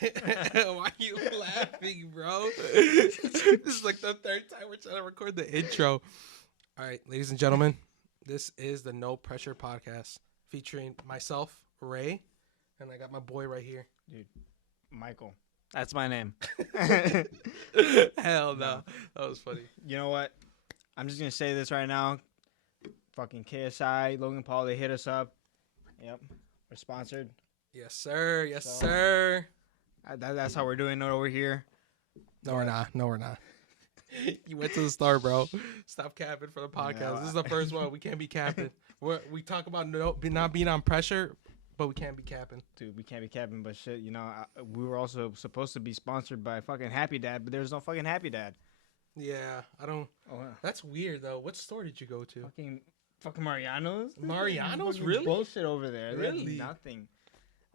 Why are you laughing, bro? This is like the third time we're trying to record the intro. All right, ladies and gentlemen, this is the No Pressure Podcast featuring myself, Ray, and I got my boy right here. Dude, Michael. That's my name. Hell no. That was funny. You know what? I'm just going to say this right now. Fucking KSI, Logan Paul, they hit us up. Yep. We're sponsored. Yes, sir. Yes, So- sir. That's how we're doing it over here. No, we're not. No, we're not. You went to the start, bro. Stop capping for the podcast. No, This is the first one. We can't be capping. We talk about not being on pressure, but we can't be capping. Dude, we can't be capping, but shit, you know, we were also supposed to be sponsored by fucking Happy Dad, but there's no fucking Happy Dad. Yeah, I don't. Oh, That's weird, though. What store did you go to? fucking Mariano's? Mariano's? Fucking Really? bullshit over there. They have Really? nothing.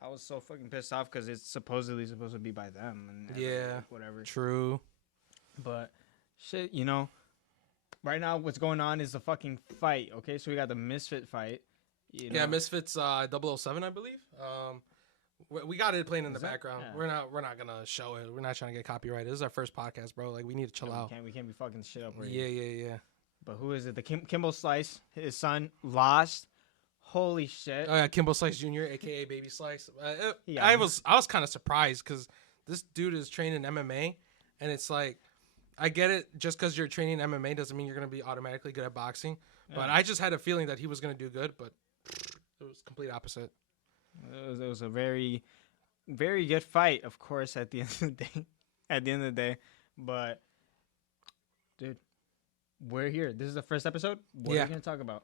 I was so fucking pissed off because it's supposedly supposed to be by them. And Yeah. whatever. True. But shit, you know, right now what's going on is the fucking fight. Okay, so we got the Misfit fight. You know? Yeah, Misfits 007, I believe. We got it playing in the Is that? background. Yeah. We're not gonna show it. We're not trying to get copyrighted. This is our first podcast, bro. Like we need to chill out. We can't be fucking shit up right Yeah, here. yeah. But who is it? The Kimball Slice, his son, lost. Holy shit. Oh yeah, Kimbo Slice Jr., aka Baby Slice. Yeah. I was kind of surprised because this dude is training MMA, and it's like, I get it. Just because you're training MMA doesn't mean you're gonna be automatically good at boxing. But Yeah. I just had a feeling that he was gonna do good, but it was complete opposite. It was a very, very good fight, of course, at the end of the day. But, dude, we're here. This is the first episode. What Yeah. are we going to talk about?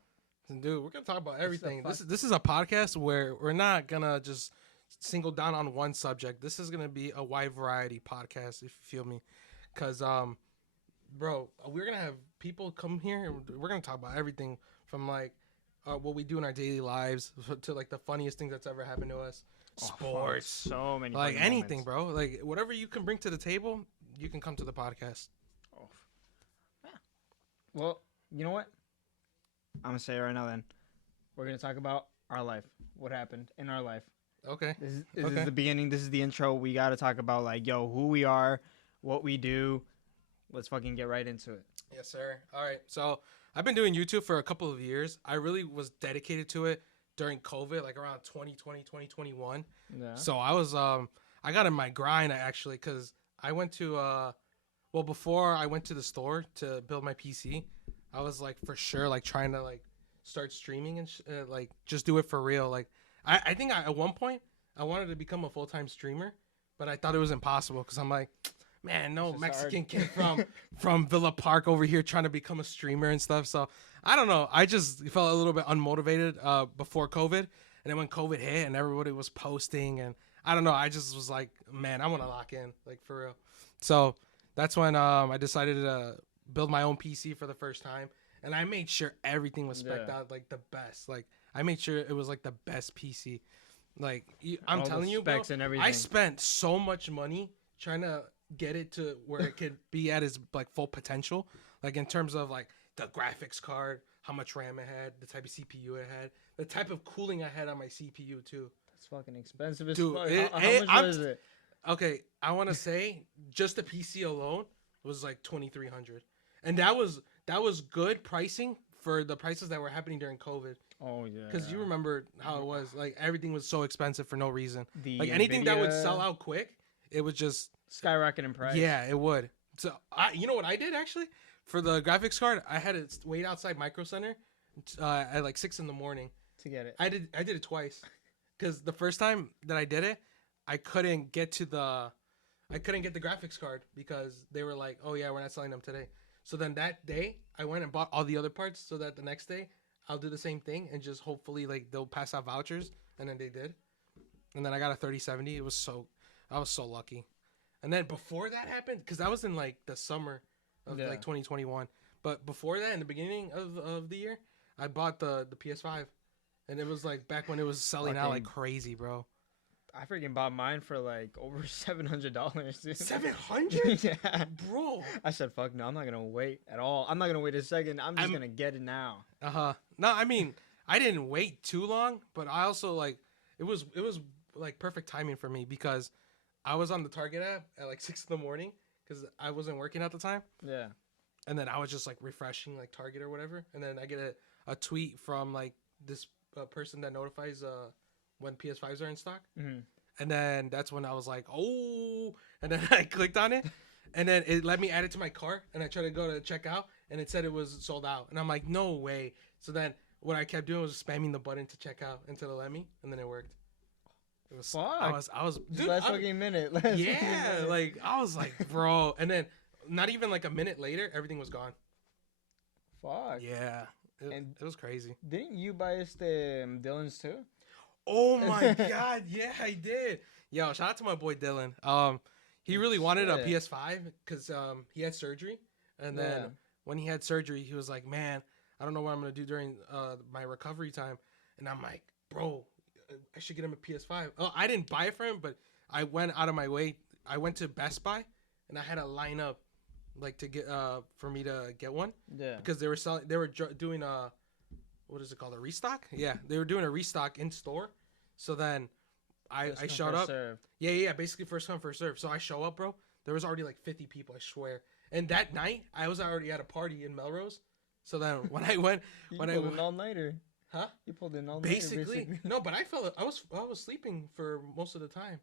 Dude, we're gonna talk about This is a everything. fuck- This is a podcast where we're not gonna just single down on one subject. This is gonna be a wide variety podcast, if you feel me. Cause bro, we're gonna have people come here and we're gonna talk about everything from like what we do in our daily lives to like the funniest things that's ever happened to us, Oh, fuck, sports, so many like fucking anything, moments. bro. Like whatever you can bring to the table, you can come to the podcast. Oh. Yeah. Well, you know what? I'm going to say it right now then. We're going to talk about our life. What happened in our life. Okay. This Okay. is the beginning. This is the intro. We got to talk about, like, yo, who we are, what we do. Let's fucking get right into it. Yes, sir. All right. So I've been doing YouTube for a couple of years. I really was dedicated to it during COVID, like around 2020, 2021. Yeah. So I was, I got in my grind actually, because I went to, well, before I went to the store to build my PC, I was like for sure, like trying to like start streaming and like just do it for real. Like I think at one point I wanted to become a full-time streamer, but I thought it was impossible because I'm like, man, no It's just Mexican hard. kid from Villa Park over here trying to become a streamer and stuff. So I don't know. I just felt a little bit unmotivated before COVID, and then when COVID hit and everybody was posting, and I don't know. I just was like, man, I want to lock in, like for real. So that's when I decided to build my own PC for the first time, and I made sure everything was spec'd Yeah. out like the best. Like I made sure it was like the best PC. Like I'm All the telling you, bro, specs and everything. I spent so much money trying to get it to where it could be at its like full potential, like in terms of like the graphics card, how much RAM it had, the type of CPU it had, the type of cooling I had on my CPU too. It's fucking expensive as Dude, fuck. How much I'm- was it? Okay, I want to say just the PC alone was like 2,300, and that was good pricing for the prices that were happening during COVID. Oh, yeah. Because you remember how it was, like everything was so expensive for no reason. The Like anything that would Nvidia sell out quick, it would just skyrocket in price. yeah, it would. So you know what I did actually for the graphics card? I had it wait outside Micro Center at like 6 in the morning. To get it. I did it twice, because the first time that I did it, I couldn't get the graphics card because they were like, oh yeah, we're not selling them today. So then that day I went and bought all the other parts so that the next day I'll do the same thing and just hopefully like they'll pass out vouchers, and then they did. And then I got a 3070. I was so lucky. And then before that happened, because that was in like the summer of Yeah. like 2021. But before that, in the beginning of the year, I bought the PS5, and it was like back when it was selling out like Fucking- crazy, bro. I freaking bought mine for like over $700. Dude. 700, Yeah. bro. I said, fuck no, I'm not gonna wait at all. I'm not gonna wait a second. I'm just I'm- gonna get it now. No, I mean I didn't wait too long, but I also like it was like perfect timing for me because I was on the Target app at like 6 in the morning because I wasn't working at the time, Yeah. and then I was just like refreshing like Target or whatever, and then I get a tweet from like this person that notifies when PS5s are in stock, Mm-hmm. and then that's when I was like, oh, and then I clicked on it, and then it let me add it to my cart, and I tried to go to check out, and it said it was sold out, and I'm like, no way. So then what I kept doing was spamming the button to check out until it let me, and then it worked. It was Fuck. I was dude, last fucking minute. Last fucking yeah, minute. like I was like, bro, and then not even like a minute later, everything was gone. Fuck. Yeah, And- it was crazy. Didn't you buy us the Dylan's too? Oh my god, yeah, I did. Yo, shout out to my boy Dylan. He really wanted a Shit. PS5 because he had surgery, and then Yeah. when he had surgery, he was like, man, I don't know what I'm gonna do during my recovery time, and I'm like, bro, I should get him a PS5. Oh, I didn't buy it for him, but I went out of my way. I went to Best Buy, and I had to line up, like to get for me to get one Yeah. because they were selling. They were doing a, what is it called, a restock? Yeah, they were doing a restock in store. So then I First come, showed first up. serve. Yeah, basically first come first serve. So I show up, bro. There was already like 50 people, I swear. And that night, I was already at a party in Melrose. So then when I went, You when I pulled went, an all-nighter. huh? You pulled an all-nighter, Basically, no, but I felt I was sleeping for most of the time.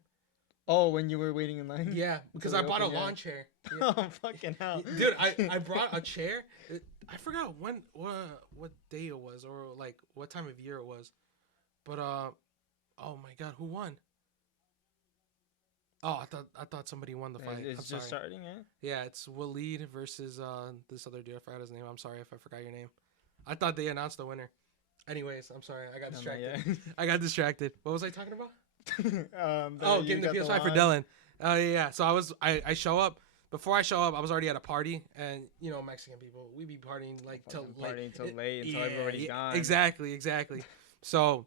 Oh, when you were waiting in line? Yeah, because they I bought a opened, yeah. lawn chair. Yeah. Oh, fucking hell. Dude, I brought a chair. I forgot what day it was or like what time of year it was, but oh my god, who won? Oh, I thought somebody won the fight. It's I'm just sorry. starting, eh? Yeah, it's Waleed versus this other dude. I forgot his name. I'm sorry if I forgot your name. I thought they announced the winner. Anyways, I'm sorry. I got No, not distracted. yet. I got distracted. What was I talking about? That you Getting the got PS5 for launch. Dylan. Yeah. So I show up. Before I show up, I was already at a party, and you know, Mexican people, we be partying like till Fucking late. partying till late, until everybody's gone. Exactly. So,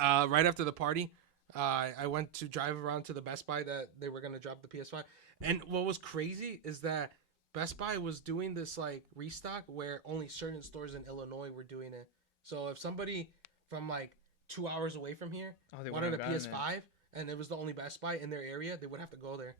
right after the party, I went to drive around to the Best Buy that they were gonna drop the PS5. And what was crazy is that Best Buy was doing this like restock where only certain stores in Illinois were doing it. So if somebody from like 2 hours away from here Oh, they wanted a wouldn't have gotten PS5 and it was the only Best Buy in their area, they would have to go there.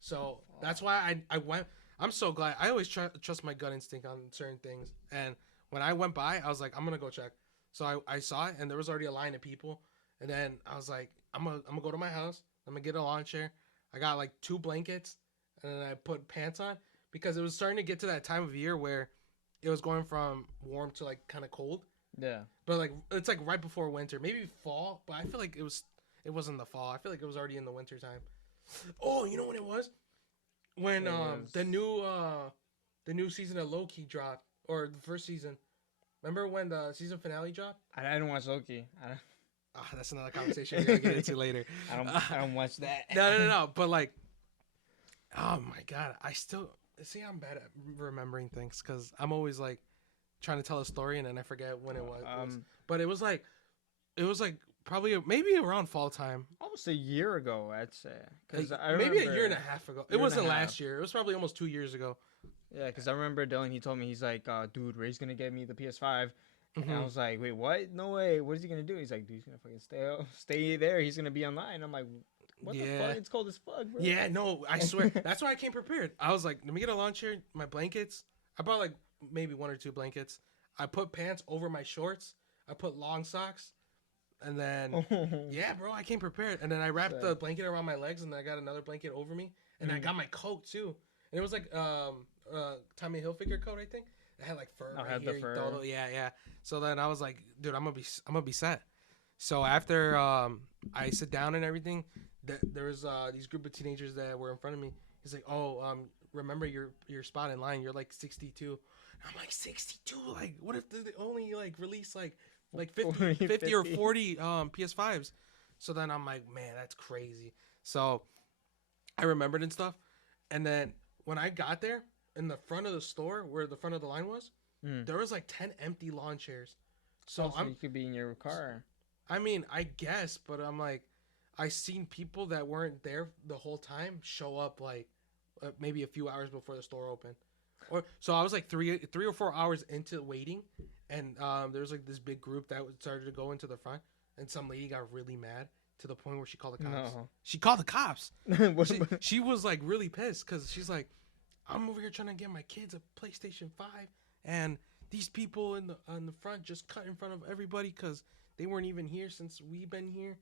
So that's why I went. I'm so glad. I always trust my gut instinct on certain things. And when I went by, I was like, I'm gonna go check. So I saw it, and there was already a line of people. And then I was like, I'm gonna go to my house. I'm gonna get a lawn chair. I got like 2 blankets, and then I put pants on because it was starting to get to that time of year where it was going from warm to like kind of cold. it. Yeah. But like it's like right before winter, maybe fall. But I feel like it wasn't the fall. I feel like it was already in the winter time. Oh, you know what it was? When It was- the new season of Loki dropped, or the first season. Remember when the season finale dropped? I don't watch Loki. That's another conversation we're gonna get into later. I don't watch that. No. But like, oh my god, I still see I'm bad at remembering things because I'm always like trying to tell a story and then I forget when it was. But it was like probably maybe around fall time. Almost a year ago, I'd say. Cause Like, I maybe a remember- year and a half ago. It Year and a wasn't half. last year. It was probably almost 2 years ago. Yeah, because I remember Dylan, he told me, he's like, dude, Ray's going to get me the PS5. And I Mhm. was like, wait, what? No way. What is he going to do? He's like, dude, he's going to fucking stay there. He's going to be online. I'm like, what the Yeah. fuck? It's cold as fuck, bro. Yeah, no, I swear. That's why I came prepared. I was like, let me get a lawn chair, my blankets. I bought like maybe 1 or 2 blankets. I put pants over my shorts. I put long socks. And then, yeah, bro, I came prepared. And then I wrapped the Sick. blanket around my legs, and then I got another blanket over me. And I Mm. got my coat too. And it was like Tommy Hilfiger coat, I think. It had like fur Oh, right had the here. fur. Todo. Yeah. So then I was like, dude, I'm gonna be set. So after I sit down and everything, there was these group of teenagers that were in front of me. He's like, oh, remember your spot in line. You're like 62. And I'm like 62. Like, what if they only like release like 50 or 40 PS5s? So then I'm like, man, that's crazy. So I remembered and stuff. And then when I got there in the front of the store where the front of the line was, Mm. there was like 10 empty lawn chairs. So So you could be in your car. I mean, I guess, but I'm like, I seen people that weren't there the whole time show up like maybe a few hours before the store opened. Or so I was like 3 or 4 hours into waiting, and there was like this big group that started to go into the front, and some lady got really mad to the point where she called the cops. No. She called the cops. What She, about- she was like really pissed because she's like, I'm over here trying to get my kids a PlayStation 5, and these people on the front just cut in front of everybody because they weren't even here since we've been here.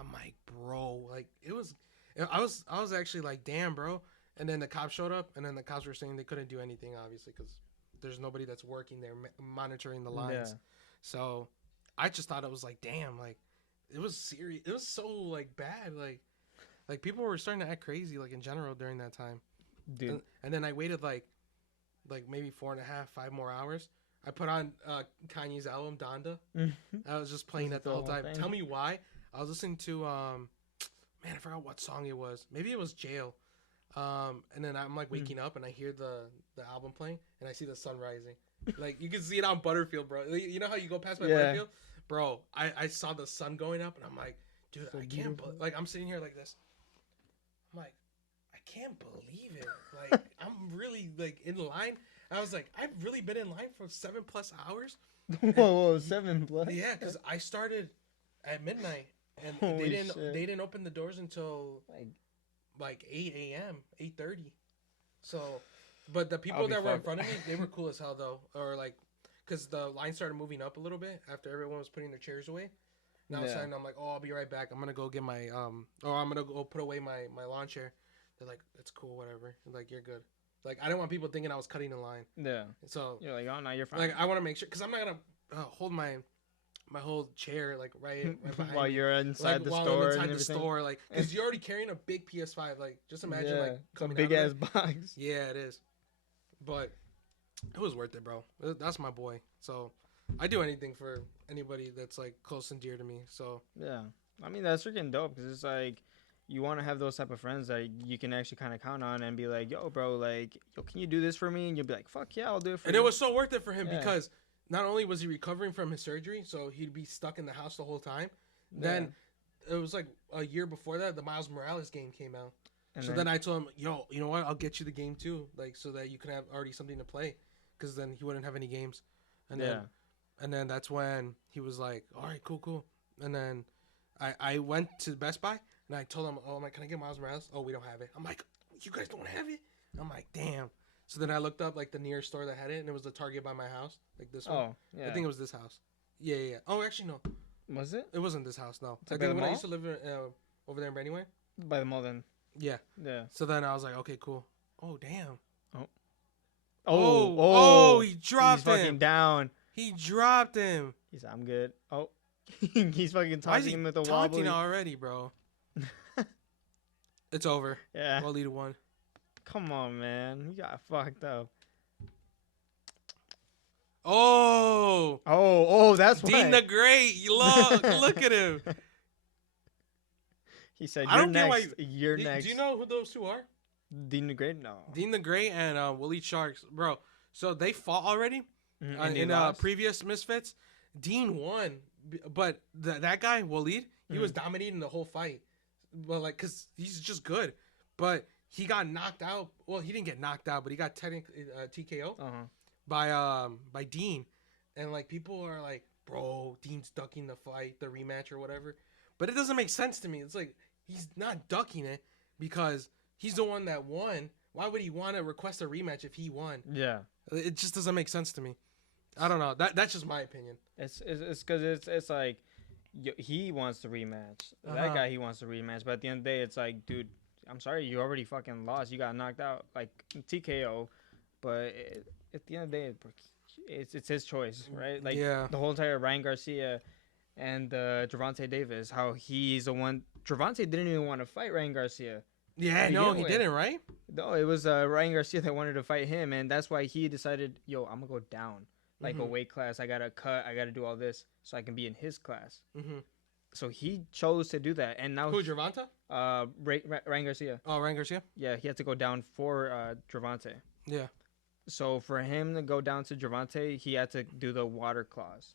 I'm like, bro, like I was actually like, damn, bro. And then the cops showed up, and then the cops were saying they couldn't do anything, obviously, because there's nobody that's working there monitoring the lines. Yeah. So I just thought it was like, damn, like it was serious. It was so like bad, like people were starting to act crazy, like in general during that time. Dude. And then I waited like maybe 4.5, 5 more hours. I put on Kanye's album Donda. I was just playing that the whole time. thing. Tell me why. I was listening to man, I forgot what song it was. Maybe it was Jail. And then I'm like waking up and I hear the album playing and I see the sun rising. Like you can see it on Butterfield, bro. You know how you go past by Yeah. Butterfield, bro? I saw the sun going up and I'm like, dude, So I can't. beautiful. Like I'm sitting here like this. I'm like, I can't believe it. Like I'm really like in line. I was like, I've really been in line for 7+ hours. Whoa, 7 plus. Yeah, because I started at midnight and Holy they shit. didn't open the doors until Like, like 8 a.m., 8:30. So, but the people I'll be that were in fucked. front of me, they were cool as hell though. Or like, because the line started moving up a little bit after everyone was putting their chairs away. Now all of a Yeah. sudden I'm like, oh, I'll be right back. I'm gonna go get my or I'm gonna go put away my lawn chair. They're like, it's cool, whatever. Like you're good. Like I didn't want people thinking I was cutting in line. yeah. So You're like, oh no, you're fine. like I want to make sure because I'm not gonna hold my whole chair like right behind While me. you're inside Like the while store I'm and inside the everything. store, like because you're already carrying a big PS5. Like just imagine like It's a coming big out of ass it. box. Yeah, it is. But it was worth it, bro. That's my boy. So I do anything for anybody that's like close and dear to me. So Yeah, I mean that's freaking dope because it's like you want to have those type of friends that you can actually kind of count on and be like, yo, bro, like, yo, can you do this for me? And you'll be like, fuck yeah, I'll do it for and you. it was so worth it for him Yeah. because not only was he recovering from his surgery, so he'd be stuck in the house the whole time. Then it was like a year before that, the Miles Morales game came out. And So then I told him, yo, you know what? I'll get you the game too, like so that you can have already something to play, because then he wouldn't have any games. And then that's when he was like, all right, cool. And then I went to Best Buy and I told him, oh, I'm like, can I get Miles Morales? Oh, we don't have it. I'm like, you guys don't have it? I'm like, damn. So then I looked up like the nearest store that had it, and it was the Target by my house, like this one. oh yeah, I think it was this house. Yeah. Oh, actually no, was it it wasn't this house. No, It's I by think the when I mall? used to live over there in Brandywine. by the mall then? Yeah. Yeah. So then I was like, okay, cool. Oh, damn. Oh, he he's dropped fucking him. down. He dropped him. He said, I'm good. Oh, he's fucking Why is taunting he him with a taunting wobbly. already, bro? It's over. Yeah. Waleed won. Come on, man. He got fucked up. Oh, Oh, that's Dean why. the Great. Look at him. He said, I "You're don't get why- next. You're next." Do you know who those two are? Dean the Great? No. Dean the Great and Waleed Sharks, bro. So they fought already Mhm, and he in lost? previous Misfits. Dean won, but that guy Waleed, he was dominating the whole fight. Well, like, cause he's just good, but he got knocked out. Well, he didn't get knocked out, but he got technically TKO by Dean, and like people are like, bro, Dean's ducking the fight, the rematch or whatever. But it doesn't make sense to me. It's like he's not ducking it because he's the one that won. Why would he want to request a rematch if he won? Yeah. It just doesn't make sense to me. I don't know. That's just my opinion. It's because it's like he wants the rematch. That Uh-huh. guy he wants the rematch. But at the end of the day, it's like, dude, I'm sorry, you already fucking lost. You got knocked out like TKO. But at the end of the day, it's his choice, right? Like Yeah. the whole entire Ryan Garcia and Gervonta Davis, how he's the one. Gervonta didn't even want to fight Ryan Garcia. Yeah, He no, didn't he win. didn't, right? No, it was Ryan Garcia that wanted to fight him, and that's why he decided, yo, I'm gonna go down like a Mhm. weight class. I gotta cut. I gotta do all this so I can be in his class. Mm-hmm. So he chose to do that, and now Who, Gervonta? Ryan Garcia, Oh, Ryan Garcia? yeah, he had to go down for Gervonta. Yeah. So for him to go down to Gervonta, he had to do the water clause.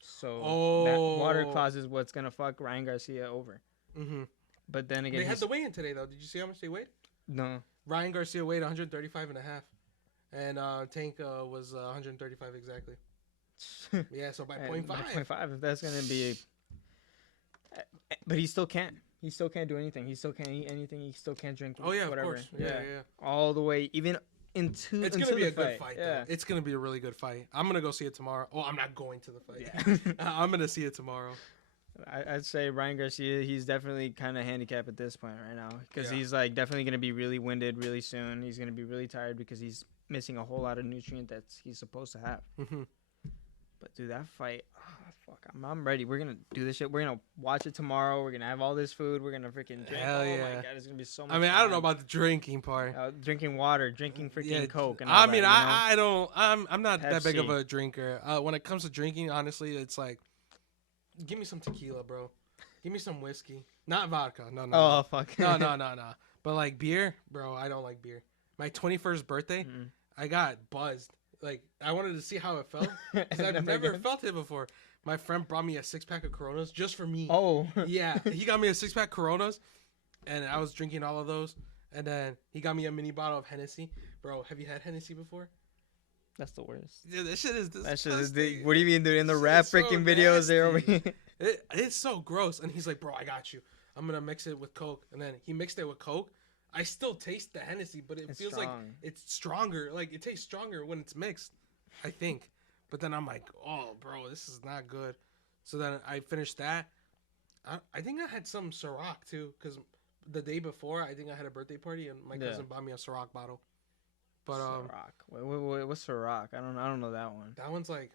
So that water Oh. clause is what's gonna fuck Ryan Garcia over. Mm-hmm. But then again, They had he's- the weigh-in today, though. Did you see how much they weighed? no. Ryan Garcia weighed 135 and a half. And Tank was 135 exactly. Yeah, so by And 0.5. by 0.5, if that's gonna be, But he still can't. He still can't do anything. He still can't eat anything. He still can't drink. Oh yeah, whatever. of course. Yeah, yeah. All the way, even into. It's into gonna be the a good fight. Yeah. Though. It's gonna be a really good fight. I'm gonna go see it tomorrow. Oh, I'm not going to the fight. Yeah. I'm gonna see it tomorrow. I'd say Ryan Garcia. He's definitely kind of handicapped at this point right now because Yeah. he's like definitely gonna be really winded really soon. He's gonna be really tired because he's missing a whole lot of nutrient that he's supposed to have. Hmm. But dude, that fight, fuck, I'm ready. We're gonna do this shit. We're gonna watch it tomorrow. We're gonna have all this food. We're gonna freaking drink. Hell Oh my yeah. god, it's gonna be so much. I mean, I don't know fun. about the drinking part. Drinking water, drinking freaking Yeah, Coke. And I all mean, that, you know? I don't. I'm not that big of Pepsi. a drinker. When it comes to drinking, honestly, it's like, give me some tequila, bro. Give me some whiskey, not vodka. No, no. Oh fuck. No, no, no, no. But like beer, bro, I don't like beer. My 21st birthday, Mm-mm. I got buzzed. Like I wanted to see how it felt because I've Never never again. felt it before. My friend brought me a 6-pack of Coronas just for me. Oh. Yeah, he got me a 6-pack Coronas, and I was drinking all of those. And then he got me a mini bottle of Hennessy. Bro, have you had Hennessy before? That's the worst. Dude, that shit is That shit is. disgusting. What do you mean, dude? In the It's rap so freaking videos, they're over nasty. here. It's so gross. And he's like, bro, I got you. I'm gonna mix it with Coke. And then he mixed it with Coke. I still taste the Hennessy, but it It's feels strong. like it's stronger. Like it tastes stronger when it's mixed, I think. But then I'm like, oh, bro, this is not good. So then I finished that. I think I had some Ciroc too, because the day before I think I had a birthday party and my Yeah. cousin bought me a Ciroc bottle. But Ciroc. Wait, what's Ciroc? I don't know that one. that one's like,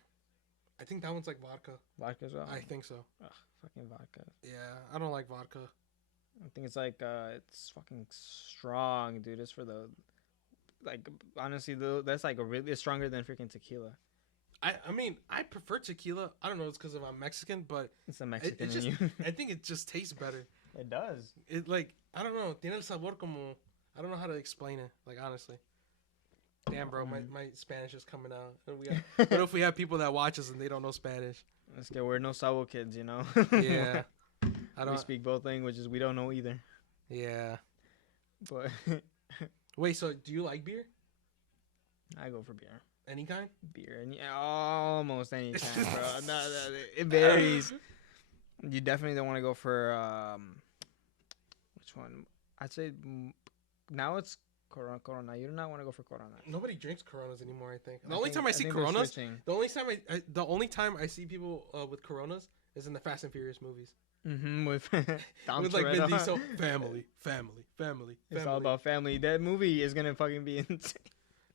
I think that one's like vodka. Vodka as well. I think so. Ugh, fucking vodka. Yeah, I don't like vodka. I think it's like it's fucking strong, dude. It's for the like honestly though that's like a really it's stronger than freaking tequila. I mean, I prefer tequila. I don't know, it's because I'm Mexican, but It's the Mexican just- in you. I think it just tastes better. It does. It like I don't know, tiene el sabor como I don't know how to explain it. Like honestly, damn, bro, my Spanish is coming out. And we got, what if we have people that watch us and they don't know Spanish? Let's get we're no sabo kids, you know. Yeah, I We don't. speak both languages. We don't know either. Yeah. But Wait, so do you like beer? I go for beer. Any kind? Beer and almost any time, bro. No, it varies. You definitely don't want to go for which one? I'd say now it's Corona. You do not want to go for Corona. Nobody drinks Coronas anymore. I think. The I only think- time I see think they're Coronas, switching. the only time I see people with Coronas is in the Fast and Furious movies. With Dom With like Vin Toretto. Diesel, family. It's all about family. That movie is gonna fucking be insane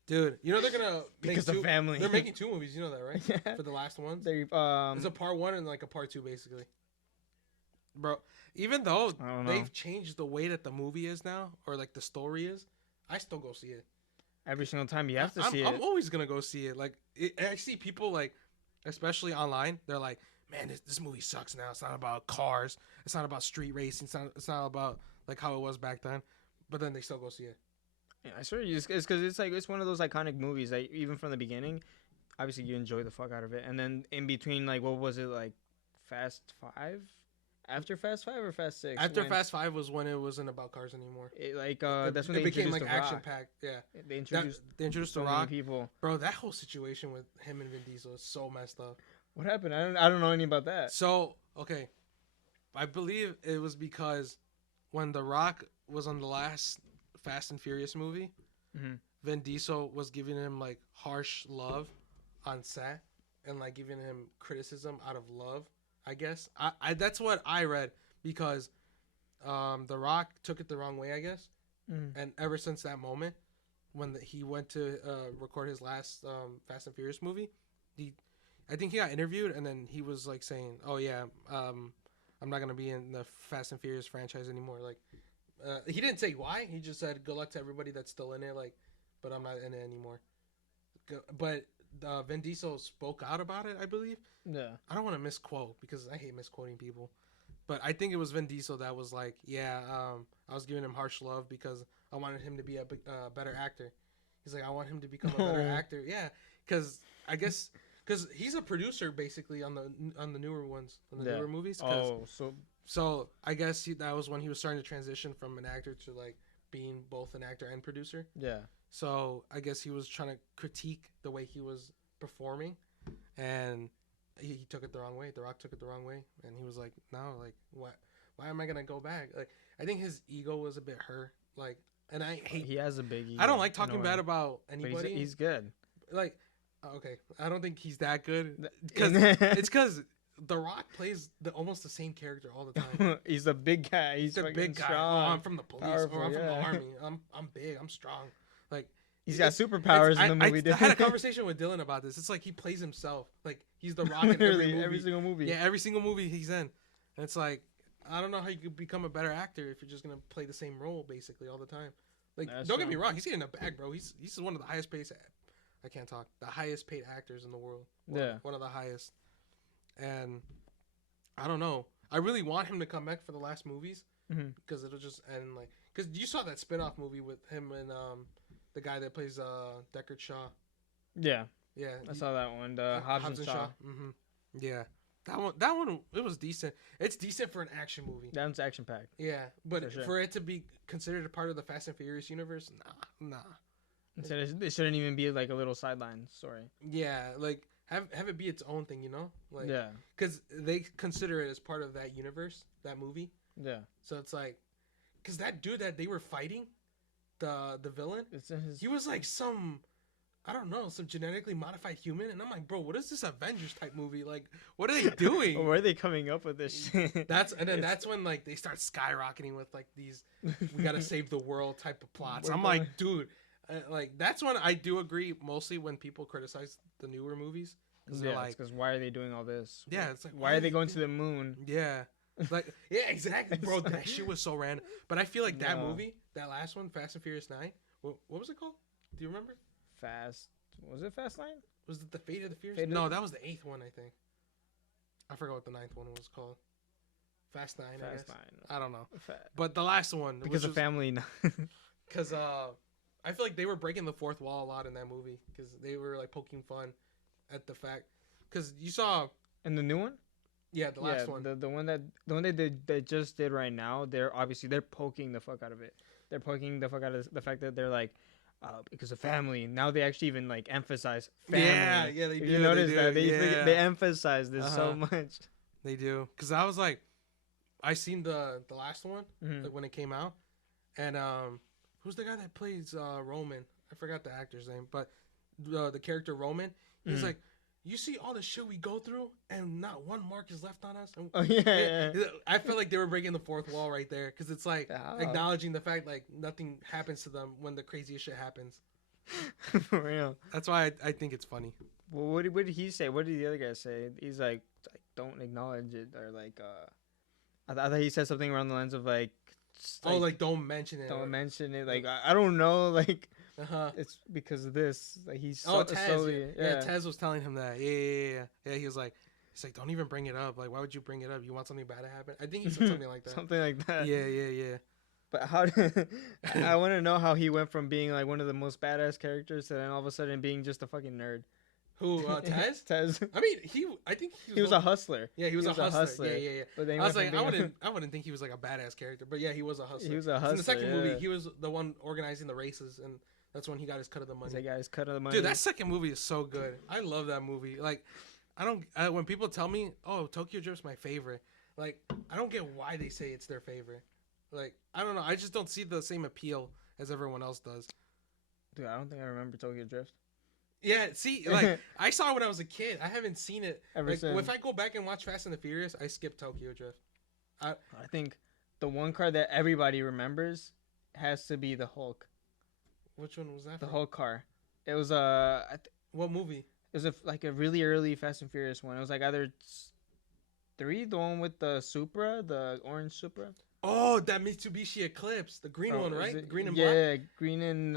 Dude, you know they're gonna because make of two, family. They're making 2 movies. You know that, right? Yeah. For the last ones, They it's a part 1 and like a part 2, basically. Bro, even though I don't know. they've changed the way that the movie is now, or like the story is, I still go see it. every single time you have to I'm, see I'm it. always gonna go see it. Like I see people like, especially online, they're like, "Man, this movie sucks now. It's not about cars. It's not about street racing. It's not about like how it was back then." But then they still go see it. Yeah, I swear, it's because it's like it's one of those iconic movies. Like even from the beginning, obviously you enjoy the fuck out of it, and then in between, like what was it like, Fast 5? After Fast 5 or Fast 6? After When Fast 5 was when it wasn't about cars anymore. it, like It- that's when it they became introduced like the action Rock. packed. Yeah, They introduced they introduced so the many Rock, people. bro. That whole situation with him and Vin Diesel is so messed up. What happened? I don't know anything about that. So okay, I believe it was because when The Rock was on the last Fast and Furious movie, Mhm. Vin Diesel was giving him like harsh love on set and like giving him criticism out of love. I guess I that's what I read because The Rock took it the wrong way, I guess, and ever since that moment when he went to record his last Fast and Furious movie, I think he got interviewed and then he was like saying, "Oh yeah, I'm not gonna be in the Fast and Furious franchise anymore." Like, he didn't say why. He just said, "Good luck to everybody that's still in it." Like, but I'm not in it anymore. But Vin Diesel spoke out about it, I believe. Yeah. I don't want to misquote because I hate misquoting people. But I think it was Vin Diesel that was like, "Yeah, I was giving him harsh love because I wanted him to be a better actor." He's like, "I want him to become a better actor." Yeah, because I guess because he's a producer basically on the newer ones, on the Yeah. newer movies. 'Cause- Oh, so So I guess that was when he was starting to transition from an actor to like being both an actor and producer. yeah. So I guess he was trying to critique the way he was performing, and he took it the wrong way. The Rock took it the wrong way, and he was like, "No, like why why am I gonna go back? Like, I think his ego was a bit hurt. Like, and I hate. He has a big ego. I don't like in a talking way. bad about But anybody. he's good. Like, okay, I don't think he's that good because it's because The Rock plays almost the same character all the time. He's a big guy. He's a fucking big guy. strong. Oh, I'm from the police. powerful, Or I'm from the yeah. army. I'm big. I'm strong. Like, He's got it's- superpowers in the movie. I had a conversation with Dylan about this. It's like he plays himself. Like he's The Rock in Literally every movie. single movie. Yeah, every single movie he's in. And it's like, I don't know how you could become a better actor if you're just gonna play the same role basically all the time. Like, That's don't get me true. wrong, he's getting a bag, bro. He's one of the highest paid. I can't talk. The highest paid actors in the world. Yeah. One of the highest. And I don't know. I really want him to come back for the last movies Mhm. because it'll just end like. Because you saw that spin-off movie with him and the guy that plays Deckard Shaw. Yeah, Yeah, I saw that one. The Hobbs and Shaw. Mm-hmm. Yeah, that one it was decent. It's decent for an action movie. That one's action packed. Yeah, but For sure. for it to be considered a part of the Fast and Furious universe, nah. Instead, it shouldn't even be like a little sideline story. Yeah, like have it be its own thing, you know? Like, Yeah, because they consider it as part of that universe, that movie. yeah. So it's like, because that dude that they were fighting, the villain, It's in his. he was like some, I don't know, some genetically modified human, and I'm like, bro, what is this Avengers type movie? Like, what are they doing? Where are they coming up with this shit? That's when like they start skyrocketing with like these we gotta save the world type of plots. We're I'm going- like, dude, like that's when I do agree mostly when people criticize the newer movies because they're Yeah, like, because why are they doing all this? yeah, it's like Why are they going to the moon? Yeah, like yeah, exactly, bro. That shit was so random. But I feel like that No. movie, that last one, Fast and Furious 9, what was it called? Do you remember? Fast. Was it Fast 9? Was it the Fate of the Furious? Fate of No, the- that was the 8th one, I think. I forgot what the 9th one was called. Fast 9, I Fast guess. 9. I don't know. Fa- But the last one, because of family. because I feel like they were breaking the fourth wall a lot in that movie because they were like poking fun at the fact because you saw And the new one? the last one. The one they just did right now. They're poking the fuck out of it. They're poking the fuck out of the fact that they're like, because of family. Now they actually even like emphasize family. Yeah, they If do. you notice they that do, they emphasize this so Uh-huh. much. They do because I was like, I seen the last one Mhm. like when it came out, and who's the guy that plays Roman? I forgot the actor's name, but the character Roman, he's Mhm. like, you see all the shit we go through, and not one mark is left on us. And Oh yeah. I feel like they were breaking the fourth wall right there because it's like How? acknowledging the fact like nothing happens to them when the craziest shit happens. For real. That's why I think it's funny. Well, what did he say? What did the other guy say? He's like don't acknowledge it or like I thought he said something around the lines of like just, Oh, like don't mention it. don't mention it. Like I don't know. Like Uh-huh. it's because of this. Like he's Oh, Tez. slowly. Yeah, Tez was telling him that. Yeah. He was like, he's like, don't even bring it up. Like, why would you bring it up? You want something bad to happen? I think he said something like that. Something like that. Yeah. But how? I want to know how he went from being like one of the most badass characters to then all of a sudden being just a fucking nerd. Who? Tez? Tez. I mean, I think He was a hustler. Yeah, he was a hustler. Yeah. But then he I was went like, from being I wouldn't think he was like a badass character, but yeah, he was a hustler. He was a 'Cause in the hustler, second yeah. movie, he was the one organizing the races, and that's when he got his cut of the money. He's like, guys, cut of the money. Dude, that second movie is so good. I love that movie. Like, when people tell me, "Oh, Tokyo Drift's my favorite," like, I don't get why they say it's their favorite. Like, I don't know. I just don't see the same appeal as everyone else does. Dude, I don't think I remember Tokyo Drift. Yeah, see, like, I saw it when I was a kid. I haven't seen it. Ever Like, since. if I go back and watch Fast and the Furious, I skip Tokyo Drift. I think the one car that everybody remembers has to be the Hulk. Which one was that? The from? Hulk car. It was What movie? it was like a really early Fast and Furious one. It was like either 3, the one with the Supra, the orange Supra. Oh, that Mitsubishi Eclipse, the green one, was right? it- Green and yeah, black. green and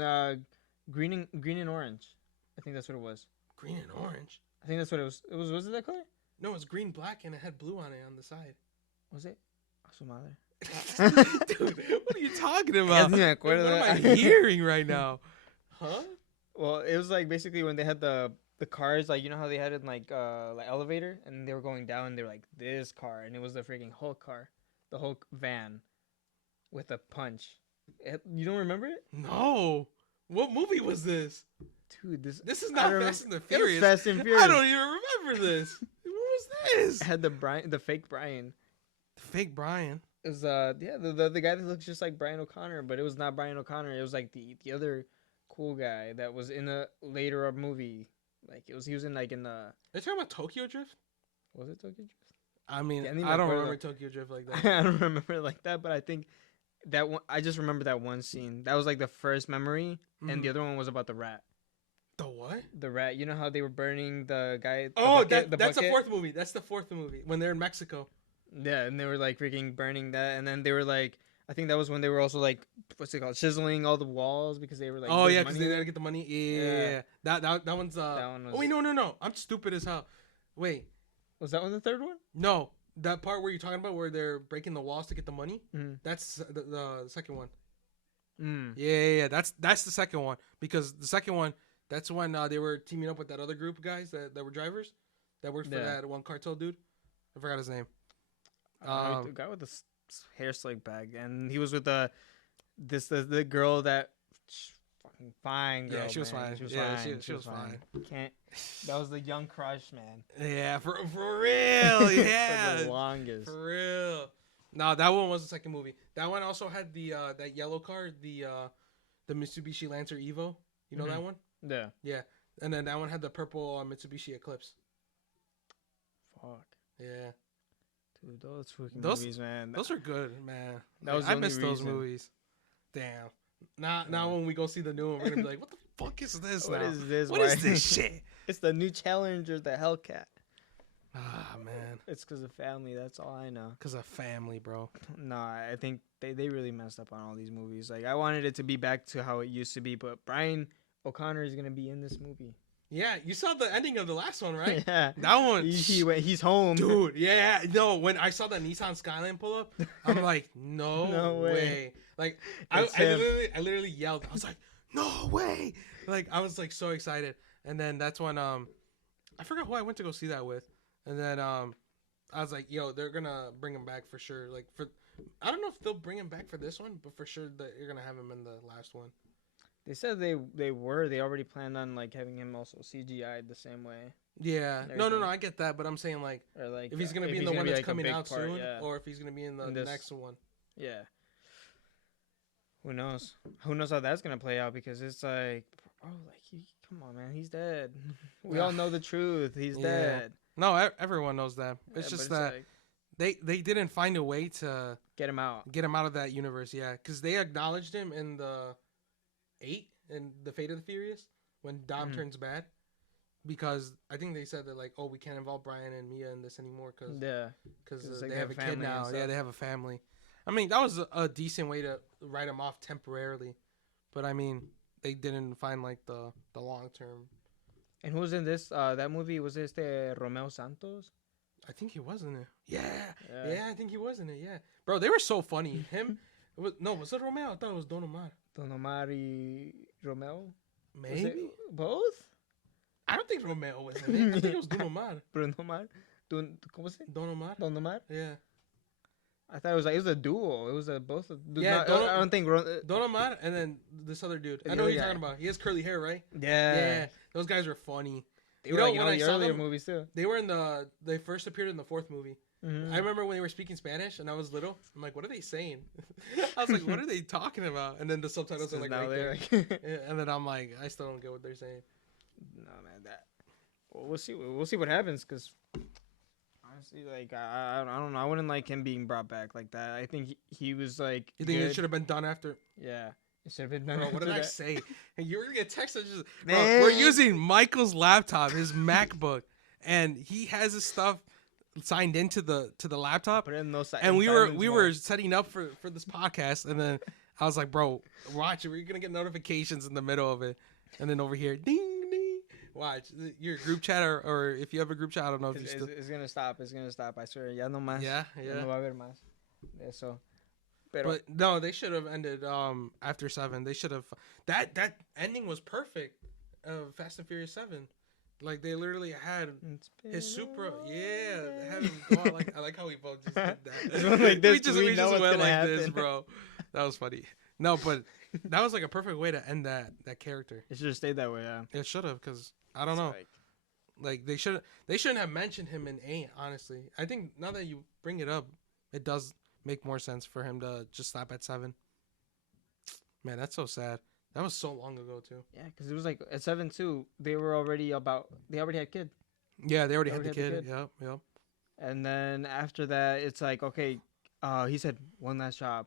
orange. I think that's what it was. Green and orange. I think that's what it was. Was it that color? No, it's green black and it had blue on it on the side. Was it? A su madre. Dude, what are you talking Ya about? ni me What acuerdo. am I hearing right now? Huh? Well, it was like basically when they had the cars, like you know how they had it in like elevator, and they were going down, and they were like this car, and it was the freaking Hulk car, the Hulk van, with a punch. You don't remember it, No. What movie was this? dude? This is I not don't Fast and the It was Furious. Fast and Furious. I don't even remember this. What was this? It had the fake Brian. Fake Brian. It was the guy that looks just like Brian O'Connor, but it was not Brian O'Connor. It was like the other cool guy that was in a later movie. Like he was in like in the Are you talking about Tokyo Drift? was it Tokyo Drift? I mean, Yeah, I didn't I don't remember remember that. Tokyo Drift like that. I don't remember it like that, but I think that one. I just remember that one scene. That was like the first memory, and the Mhm. other one was about the rat. The what? The rat. You know how they were burning the guy? Oh, the that's the bucket? fourth movie. That's the fourth movie when they're in Mexico. Yeah, and they were like freaking burning that, and then they were like, I think that was when they were also like, what's it called, chiseling all the walls because they were like, Oh there's yeah, because money they in gotta it. get the money. Yeah, Yeah. that one's That one was. Oh wait, no. I'm stupid as hell. Wait, Was that one the third one? no, that part where you're talking about where they're breaking the walls to get the money. Mm. That's the second one. Mm. Yeah. That's the second one because the second one that's when they were teaming up with that other group of guys that were drivers that worked for Yeah. that one cartel dude. I forgot his name. The guy with the hair slick bag, and he was with the girl that fucking fine girl. Yeah, she was man. fine. She was Yeah, fine. she was fine. Can't. That was the young crush, man. Yeah, for real. For Yeah, the longest. for real. No, that one was the second movie. That one also had the that yellow car, the Mitsubishi Lancer Evo. You know that one? Yeah. Yeah. And then that one had the purple Mitsubishi Eclipse. Fuck. Yeah. Dude, those freaking Those- movies, man. Those are good, man. That was the I only miss those reason. movies. Damn. Now when we go see the new one, we're gonna be like, what the fuck is this What now? is this? What Why- is this shit? It's the new Challenger, the Hellcat. Ah, man. It's because of family. That's all I know. Because of family, bro. No, I think they really messed up on all these movies. Like I wanted it to be back to how it used to be, but Brian O'Connor is gonna be in this movie. Yeah, you saw the ending of the last one, right? Yeah. That one. He's home. Dude, yeah. No, when I saw that Nissan Skyline pull up, I'm like, no, No way. way. Like, It's him. I literally yelled. I was like, no way. Like, I was like so excited. And then that's when I forgot who I went to go see that with. And then I was like, yo, they're gonna bring him back for sure. Like I don't know if they'll bring him back for this one, but for sure that you're gonna have him in the last one. They said they already planned on like having him also CGI'd the same way, Yeah. No, Everything. I get that, but I'm saying like or like if he's gonna be in he's the one that's like, a coming big out part, soon, yeah. or if he's gonna be in the In this- next one. Yeah. Who knows? Who knows how that's gonna play out? Because it's like, bro, like, come on, man, he's dead. We all know the truth. He's Yeah. dead. No, everyone knows that. It's Yeah, just but that like, they didn't find a way to get him out. get him out of that universe. Yeah, because they acknowledged him in the 8 and the Fate of the Furious when Dom Mhm. turns bad. Because I think they said that like, oh, we can't involve Brian and Mia in this anymore because Yeah. 'Cause, like, they have a kid family and now. Yeah, stuff. they have a family. I mean, that was a decent way to write him off temporarily, but I mean, they didn't find like the long term. And who was in this? That movie was Romeo Santos. I think he was in it. Yeah, I think he was in it. Yeah, bro, they were so funny. Him, was it Romeo? I thought it was Don Omar. Don Omar y Romeo. Was Maybe. it both? I don't think Romeo was in it. I think it was Don Omar. Bruno Omar. ¿Cómo se? Don Omar. Don Omar. Yeah. I thought it was a duo. It was both. Yeah, I don't think. Don Omar and then this other dude. The I know other who you're guy. talking about. He has curly hair, right? Yeah. Yeah. Those guys were funny. They You were know, like in when all I the saw earlier them- movies too. They were they first appeared in the fourth movie. Mhm. I remember when they were speaking Spanish and I was little. I'm like, what are they saying? I was like, what are they talking about? And then the subtitles are like now right they're there. like, Yeah, and then I'm like, I still don't get what they're saying. no man, that. Well, we'll see. We'll see what happens. Cause honestly, like I don't know. I wouldn't like him being brought back like that. I think he was like. You think good. it should have been done after? Yeah. It should have been done. Bro, what did after I that. say? And you were gonna get text messages. Bro, Man. we're using Michael's laptop, his MacBook, and he has his stuff signed into the laptop. Put it in those. And in we silence were mode. setting up for this podcast, and then I was like, bro, watch it. We're gonna get notifications in the middle of it, and then over here, ding ding. Watch your group chat, or if you have a group chat, I don't know if you It's, still. it's gonna stop. It's gonna stop. I swear. Ya no más. Yeah, Ya no yeah. va a haber más. Eso. Pero But no, they should have ended after 7. They should have that ending was perfect. Fast and Furious 7, like they literally had it's his been Supra. a Yeah, while. they had him go out I like how we both just did that. Just went like this, we we know what's went gonna like this, happen. bro. That was funny. No, but that was like a perfect way to end that character. It should have stayed that way. Yeah. It should have, because I don't know. Like they shouldn't have mentioned him in 8. Honestly, I think now that you bring it up, it does make more sense for him to just stop at 7. Man, that's so sad. That was so long ago too. Yeah, because it was like at 7 too. They already had kid, Yeah, they already They had the already had kid. the Yep, yep. and then after that, it's like okay. He said one last job.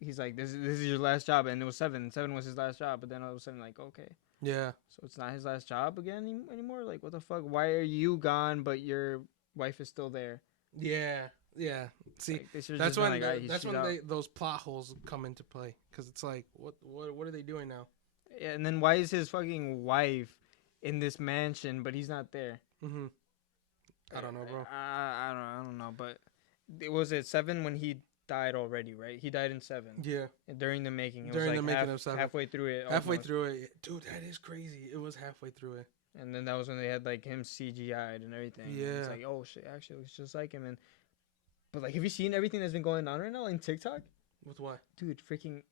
He's like, this is your last job, and it was 7. 7 was his last job, but then all of a sudden, like, okay, Yeah, so it's not his last job again anymore. Like, what the fuck? Why are you gone, but your wife is still there? yeah, yeah. See, Like, they should've that's just been when like, "Alright, that's she's when out." those plot holes come into play because it's like, what are they doing now? Yeah, and then why is his fucking wife in this mansion, but he's not there? Mm-hmm. I don't know, bro. I don't know, but it was at 7 when he died already, right? He died in 7 Yeah, during the making. It During was the like making of 7. halfway through it. halfway almost. through it, dude. That is crazy. It was halfway through it. And then that was when they had like him CGI'd and everything. And it's Yeah. like, oh shit, actually, it looks just like him. But like, have you seen everything that's been going on right now on TikTok? With what? Dude, freaking,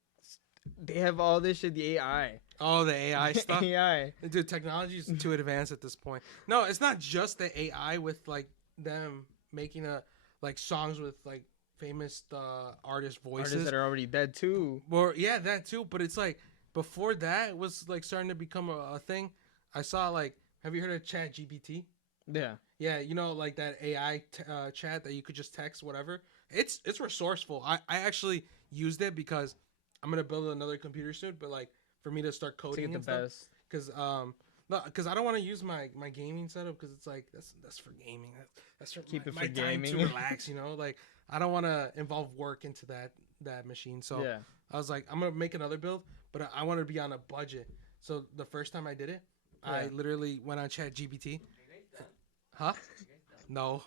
they have all this shit. The AI. Oh, the AI stuff. AI. Dude, technology is too advanced at this point. No, it's not just the AI with like them making like songs with like famous artist voices. Artists that are already dead too. Or yeah, that too. But it's like before that it was like starting to become a thing. I saw like, have you heard of Chat GPT? Yeah. Yeah, you know, like that AI chat that you could just text whatever. It's resourceful. I actually used it because I'm gonna build another computer soon. But like for me to start To coding get the and stuff, best. because no, because I don't want to use my gaming setup because it's like that's for gaming. That's for Keep it my for time to gaming. relax. You know, like I don't want to involve work into that machine. So Yeah. I was like, I'm gonna make another build, but I want to be on a budget. So the first time I did it, I Yeah. literally went on Chat GPT. Huh? No.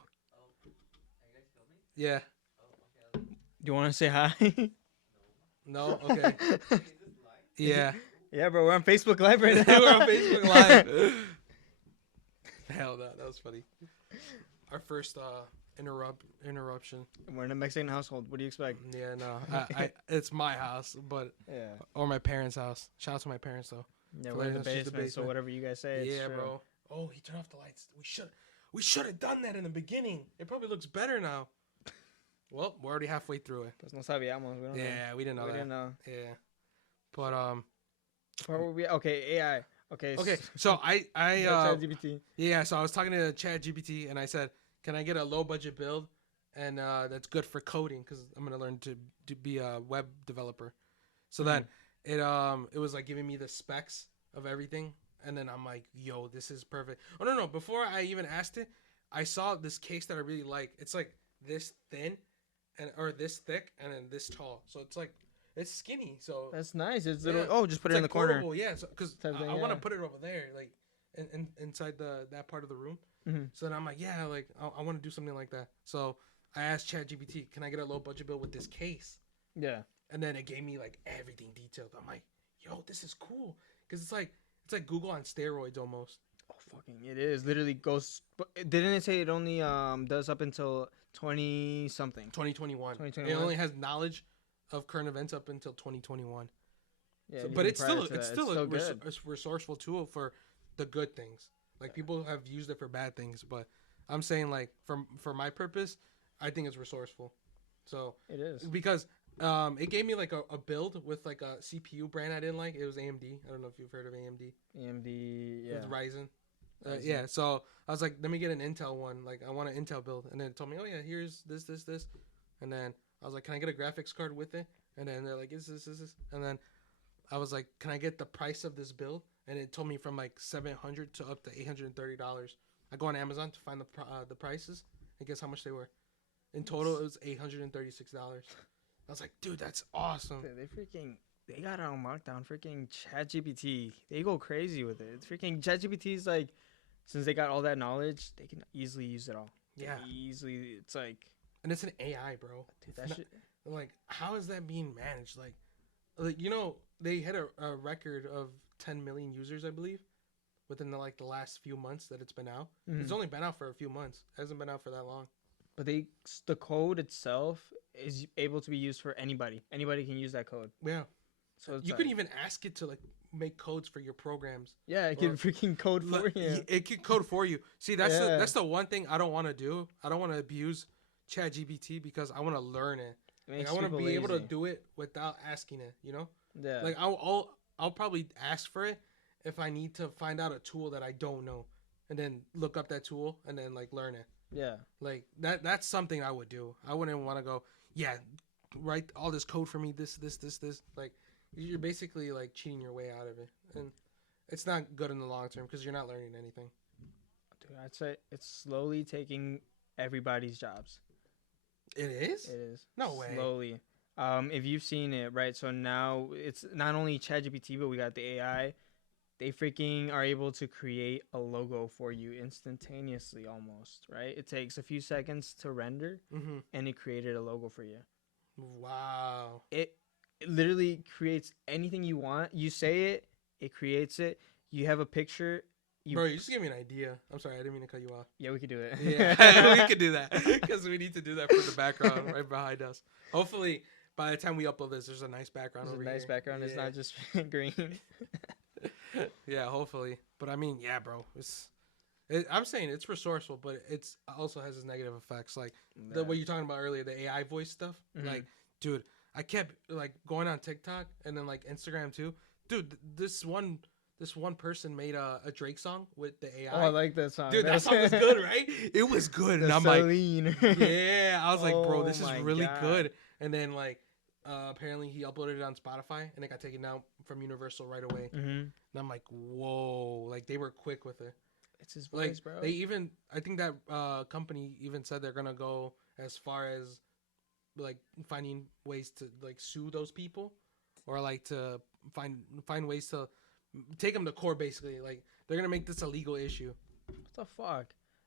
Yeah. Do you want to say hi? No. Okay. Yeah. Yeah, bro. We're on Facebook Live right now. We're on Facebook Live. Hell, that was funny. Our first interruption. We're in a Mexican household. What do you expect? Yeah, no, I it's my house, but Yeah. or my parents' house. Shout out to my parents though. Yeah, So we're in the it's just the basement, so basement. whatever you guys say. It's Yeah, true. bro. Oh, he turned off the lights. We should have done that in the beginning. It probably looks better now. Well, we're already halfway through it. Pues no sabíamos. We don't know. Yeah, we didn't know We that. didn't know. Yeah, but Where were we? Okay, AI. Okay. okay. So I ChatGPT. yeah. So I was talking to ChatGPT and I said, can I get a low budget build, and that's good for coding because I'm gonna learn to be a web developer. So then it was like giving me the specs of everything, and then I'm like, yo, this is perfect. Oh no, before I even asked it, I saw this case that I really like. It's like this thin, or this thick, and then this tall. So it's like it's skinny. So That's nice. It's yeah, little. Oh, just put it it's in the like corner. portable, yeah. So because Type thing, I want to yeah. put it over there, like inside that part of the room. Mhm. So then I'm like, yeah, like I want to do something like that. So I asked ChatGPT, can I get a low budget build with this case? Yeah. And then it gave me like everything detailed. I'm like, yo, this is cool because it's like Google on steroids almost. Oh, fucking! It is literally goes. But didn't it say it only does up until 20 something? 2021. 2021. It only has knowledge of current events up until 2021. Yeah. So, but it's still good. a resourceful tool for the good things. Like people have used it for bad things, but I'm saying like for my purpose, I think it's resourceful. So It is. because it gave me like a build with like a CPU brand I didn't like. It was AMD. I don't know if you've heard of AMD. AMD. Yeah. With Ryzen. Ryzen. Yeah, so I was like, let me get an Intel one. Like, I want an Intel build. And then it told me, oh, yeah, here's this. And then I was like, can I get a graphics card with it? And then they're like, is this? And then I was like, can I get the price of this build? And it told me from like $700 to up to $830. I go on Amazon to find the prices. And guess how much they were? In total, it was $836. I was like, dude, that's awesome. They got it on lockdown. Freaking ChatGPT. They go crazy with it. It's freaking ChatGPT is like, since they got all that knowledge, they can easily use it all. Yeah. Easily. It's like, And it's an AI, bro. dude, that shit. Like, how is that being managed? Like you know, they hit a record of 10 million users, I believe, within the last few months that it's been out. It's only been out for a few months. It hasn't been out for that long. But the code itself is able to be used for anybody. Anybody can use that code. Yeah. So it's You like, could even ask it to like make codes for your programs. yeah, it can or- freaking code for Look, you. It could code for you. See, that's Yeah. that's the one thing I don't want to do. I don't want to abuse ChatGPT because I want to learn it. It Like makes I want to people be able to lazy. do it without asking it. You know, Yeah. like I'll probably ask for it if I need to find out a tool that I don't know, and then look up that tool and then like learn it. Yeah. Like that's something I would do. I wouldn't want to go, yeah, write all this code for me, this. Like you're basically like cheating your way out of it, and it's not good in the long term because you're not learning anything. Dude, I'd say it's slowly taking everybody's jobs. It is? It is. No way. Slowly. If you've seen it, right? So now it's not only ChatGPT, but we got the AI. They freaking are able to create a logo for you instantaneously almost, right? It takes a few seconds to render Mm-hmm. and it created a logo for you. Wow. It literally creates anything you want. You say it, it creates it. You have a picture. Bro, you just gave me an idea. I'm sorry, I didn't mean to cut you off. Yeah, we could do it. Yeah, we could do that because we need to do that for the background right behind us. Hopefully, by the time we upload this, there's a nice background There's over a nice here. background. It's Yeah. not just green. Yeah, hopefully. But I mean, yeah, bro. I'm saying it's resourceful, but it's also has its negative effects. Like the what you're talking about earlier, the AI voice stuff. Mhm. Like, dude, I kept like going on TikTok and then like Instagram too. Dude, this one person made a Drake song with the AI. Oh, I like that song. Dude, that song was good, right? It was good, and I'm like, Celine. yeah. I was like, bro, Oh this is my really God. good. And then like, apparently he uploaded it on Spotify, and it got taken down from Universal right away. Mm-hmm. And I'm like, whoa, like they were quick with it. It's his Like voice, bro. they even, I think that company even said they're gonna go as far as like finding ways to like sue those people, or like to find ways to take them to court. Basically, like they're gonna make this a legal issue. What the fuck?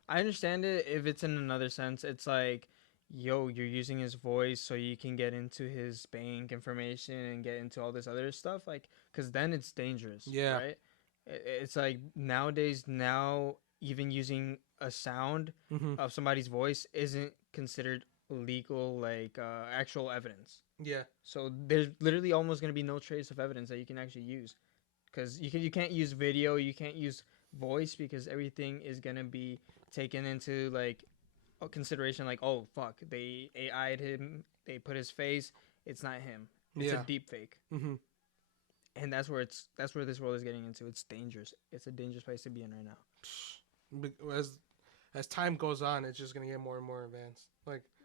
I understand it if it's in another sense. It's like, yo, you're using his voice so you can get into his bank information and get into all this other stuff. Like, because then it's dangerous. Yeah. Right? It's like nowadays, now even using a sound Mm-hmm. of somebody's voice isn't considered legal, like actual evidence. Yeah. So there's literally almost going to be no trace of evidence that you can actually use, because you can't use video, you can't use voice, because everything is going to be taken into like consideration. Like, oh fuck, they AI'd him, they put his face, it's not him, it's Yeah. a deep fake. Mm-hmm. And that's where this world is getting into. It's dangerous. It's a dangerous place to be in right now. As time goes on, it's just gonna get more and more advanced.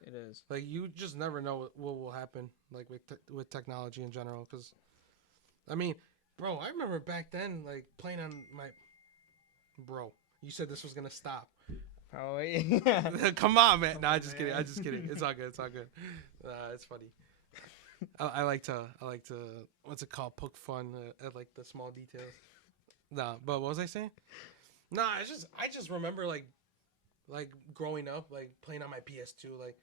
It is. Like you just never know what will happen. Like with technology in general, because I mean, bro, I remember back then like playing on my. Bro, you said this was gonna stop. Probably. Come on, man. Come Nah, on, I'm just kidding. man. I'm just kidding. It's all good. It's all good. It's funny. I like to what's it called? Poke fun at like the small details. Nah, but what was I saying? Nah, I just remember like growing up, like playing on my PS2, like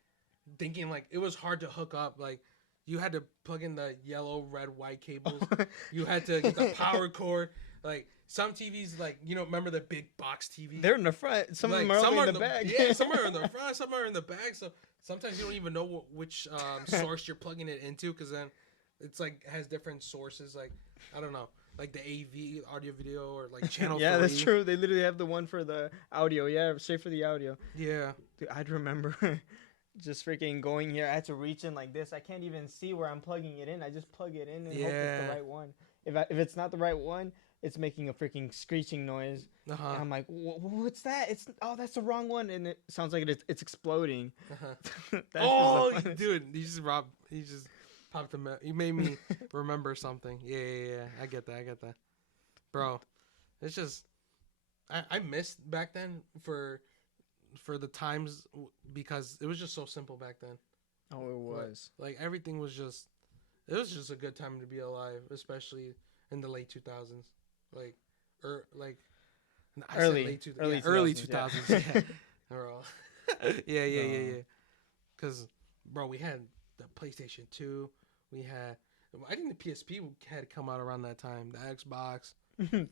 thinking like it was hard to hook up. Like you had to plug in the yellow, red, white cables. You had to get the power cord. Like some TVs, like remember the big box TV? They're in the front. Some of Like, them are some only in the back. Yeah, some are in the front, some are in the back. So sometimes you don't even know which source you're plugging it into, because then it's like has different sources. Like I don't know, like the AV audio video or like channel. Yeah, 3. that's true. They literally have the one for the audio. Yeah, straight for the audio. Yeah, Dude, I'd remember just freaking going here. I had to reach in like this. I can't even see where I'm plugging it in. I just plug it in and hope it's Yeah. the right one. If it's not the right one, it's making a freaking screeching noise. uh-huh. And I'm like, what's that? That's the wrong one. And it sounds like it's exploding. Uh-huh. That's Oh, just the funnest- dude, he just popped him. You made me remember something. Yeah. I get that, bro. It's just I missed back then for the times because it was just so simple back then. Oh, it was. Like everything was just, it was just a good time to be alive, especially in the late 2000s, like, I said Early- late two- early yeah, early 2000s, 2000s, yeah. yeah, bro. yeah. Cause, bro, we had the PlayStation 2, we had, I think the PSP had come out around that time, the Xbox.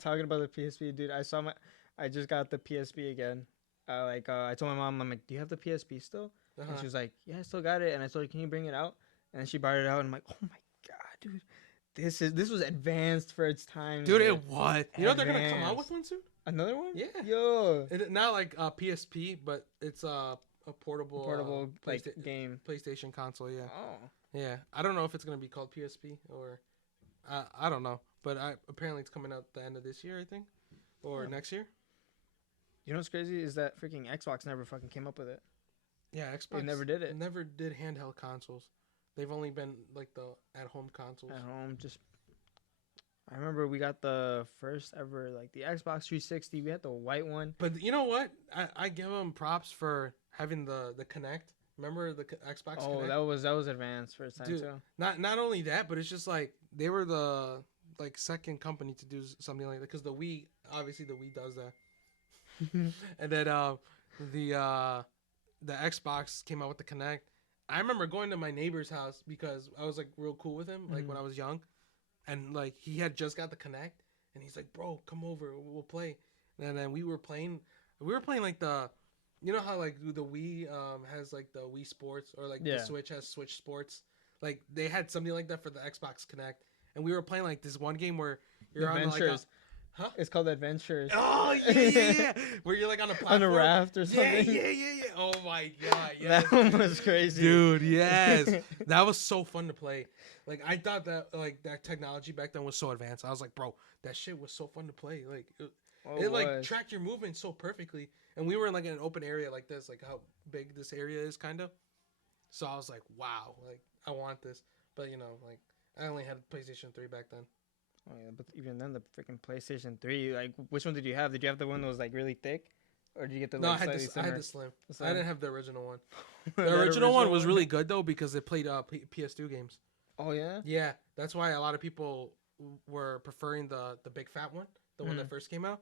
Talking about the PSP, dude. I just got the PSP again. I told my mom, I'm like, do you have the PSP still? And Uh-huh. she was like, yeah, I still got it. And I told her, can you bring it out? And she brought it out, and I'm like, oh my god, dude, this was advanced for its time. Dude, it was. You know they're gonna come out Advanced. with one soon. Another one? Yeah. Yo. Not like PSP, but it's a portable like game. PlayStation console. Yeah, Oh, yeah. I don't know if it's gonna be called PSP or I don't know, but apparently it's coming out the end of this year, I think, or Oh. next year. you know what's crazy is that freaking Xbox never fucking came up with it. Yeah, Xbox They never did it Never did handheld consoles. They've only been like the at-home consoles. at home. Just I remember we got the first ever like the Xbox 360. We had the white one. But you know what? I give them props for having the Kinect. Remember the Xbox Oh, Kinect? that was advanced first time Dude. too. Not only that, but it's just like they were the like second company to do something like that because the Wii, obviously the Wii does that. And then the Xbox came out with the Kinect. I remember going to my neighbor's house because I was like real cool with him, like when I was young, and like he had just got the Kinect, and he's like, "Bro, come over, we'll play." And then we were playing like the, you know how like the Wii has like the Wii Sports or like Yeah. the Switch has Switch Sports, like they had something like that for the Xbox Kinect, and we were playing like this one game where you're on like a, Adventures. huh? It's called Adventures. Oh yeah. Where you're like on a platform. On a raft or something. Yeah. Oh my god, yes. That one was crazy. Dude, yes. That was so fun to play. Like I thought that like that technology back then was so advanced. I was like, bro, that shit was so fun to play. Like it like tracked your movement so perfectly. And we were in like an open area like this, like how big this area is kind of. So I was like, wow, like I want this. But you know, like I only had PlayStation 3 back then. Oh yeah, but even then, the freaking PlayStation 3, like, which one did you have? Did you have the one that was like really thick, or did you get the No, like, I had slightly the thinner? slim. I didn't have the original one. That The original one was really good though because it played PS2 games. Oh yeah. Yeah, that's why a lot of people were preferring the big fat one, the one that first came out,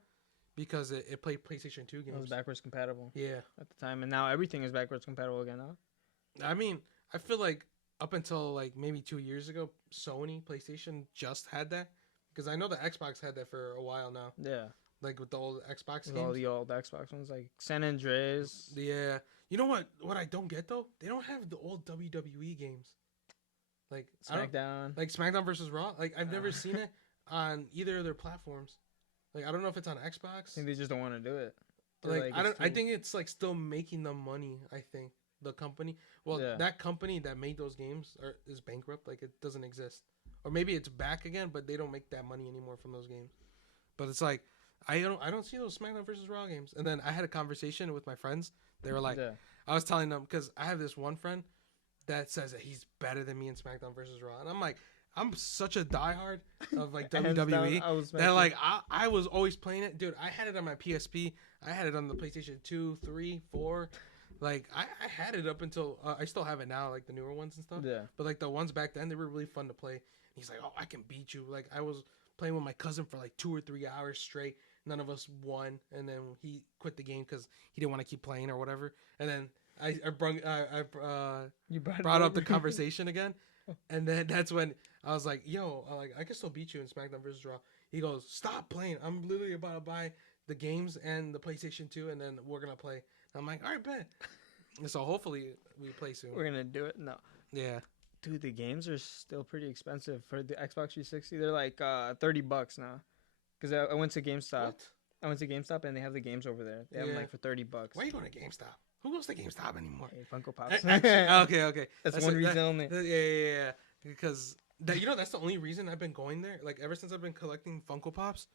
because it played PlayStation 2 It was games. backwards compatible Yeah, at the time, and now everything is backwards compatible again. Huh? I mean, I feel like up until like maybe 2 years ago, Sony PlayStation just had that, because I know the Xbox had that for a while now, Yeah. like with the old Xbox With all games. the old Xbox ones, like San Andreas. Yeah, you know what I don't get though? They don't have the old WWE games, like I don't, SmackDown. like SmackDown versus Raw. Like I've never seen it on either of their platforms. Like I don't know if it's on I Xbox. think they just don't want to do it. Like I don't. it's I too- think it's like still making them money. I think the company. Well, Yeah. that company that made those games is bankrupt. Like it doesn't exist, or maybe it's back again, but they don't make that money anymore from those games. But it's like I don't see those SmackDown versus Raw games. And then I had a conversation with my friends. They were like, yeah. I was telling them because I have this one friend that says that he's better than me in SmackDown versus Raw, and I'm like, I'm such a diehard of like Hands down, WWE. I was That like I was always playing it, dude. I had it on my PSP. I had it on the PlayStation 2, 3, 4. Like I had it up until I still have it now, like the newer ones and stuff. Yeah. But like the ones back then, they were really fun to play. And he's like, "Oh, I can beat you." Like I was playing with my cousin for like 2 or 3 hours straight. None of us won, and then he quit the game because he didn't want to keep playing or whatever. And then I You brought up the conversation again, and then that's when I was like, "Yo, I can still beat you in SmackDown vs. Raw." He goes, "Stop playing! I'm literally about to buy the games and the PlayStation 2, and then we're gonna play." I'm like, "All right, bet." And so hopefully we play soon. We're gonna do it. No, Yeah, dude, the games are still pretty expensive for the Xbox 360. They're like $30 now. Cause I went to GameStop. what? I went to GameStop and they have the games over there. They have them Yeah. like for $30. Why are you going to GameStop? Who goes to GameStop anymore? Hey, Funko Pops. Okay. That's one reason only. Yeah. Because that's the only reason I've been going there. Like ever since I've been collecting Funko Pops,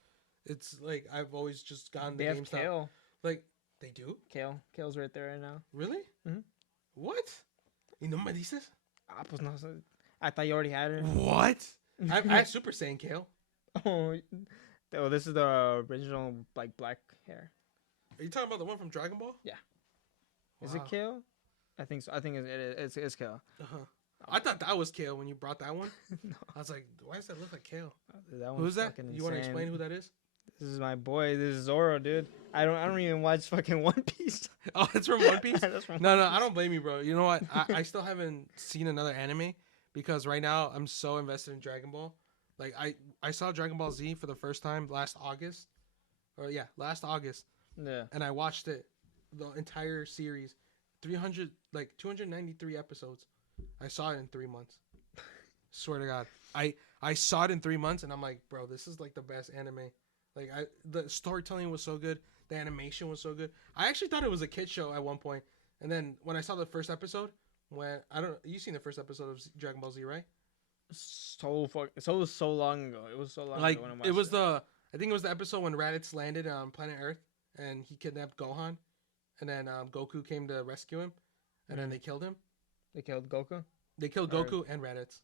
it's like I've always just gone They to have GameStop. Kale. Like they do? Kale's right there right now. Really? Mhm. What? Y no me dices? Ah, pues no. I thought you already had her. What? I have Super Saiyan Kale. Oh, this is the original like black hair. Are you talking about the one from Dragon Ball? Is it Wow. Kale? I think so. I think it's Kale. Uh-huh. I thought that was Kale when you brought that one. No, I was like, why does that look like Kale? that one's Who's that? fucking You want to insane. explain who that is? This is my boy. This is Zoro, dude. I don't even watch fucking One Piece. Oh, it's from One Piece? That's from No, One I Piece. don't blame you, bro. You know what? I still haven't seen another anime because right now I'm so invested in Dragon Ball. Like I saw Dragon Ball Z for the first time last August. Last August. Yeah. And I watched it, the entire series, 293 episodes. I saw it in 3 months. Swear to God. I saw it in 3 months and I'm like, bro, this is like the best anime. Like the storytelling was so good, the animation was so good. I actually thought it was a kid show at one point, And then when I saw the first episode, when I don't, you seen the first episode of Dragon Ball Z, right? So long ago. It was so long Like ago when I watched it was I think it was the episode when Raditz landed on planet Earth and he kidnapped Gohan, and then Goku came to rescue him, and then they killed him. They killed Goku. They killed Or- Goku and Raditz.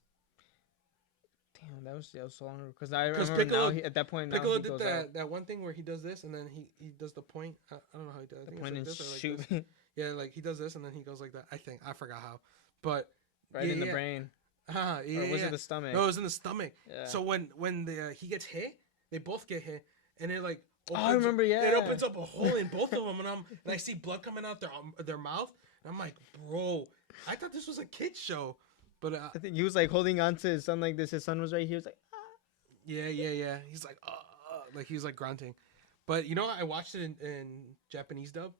Damn, that was so long ago. Because I 'Cause remember Piccolo- now at that point. Piccolo he did goes out, that one thing where he does this and then he does the point. I don't know how he does. I the think point and it's like this or shoot like this. Yeah, like he does this and then he goes like that. I think I forgot how, but right Yeah, in the yeah. brain. yeah, Or was yeah. it the stomach? No, it was in the stomach. Yeah. So when he gets hit, they both get hit, and it like I remember, yeah. it opens up a hole in both of them, and I see blood coming out their mouth, and I'm like, bro, I thought this was a kid show, but I think he was like holding on to his son like this. His son was right here. He was like, yeah, he's like he was like grunting, but you know what? I watched it in Japanese dub.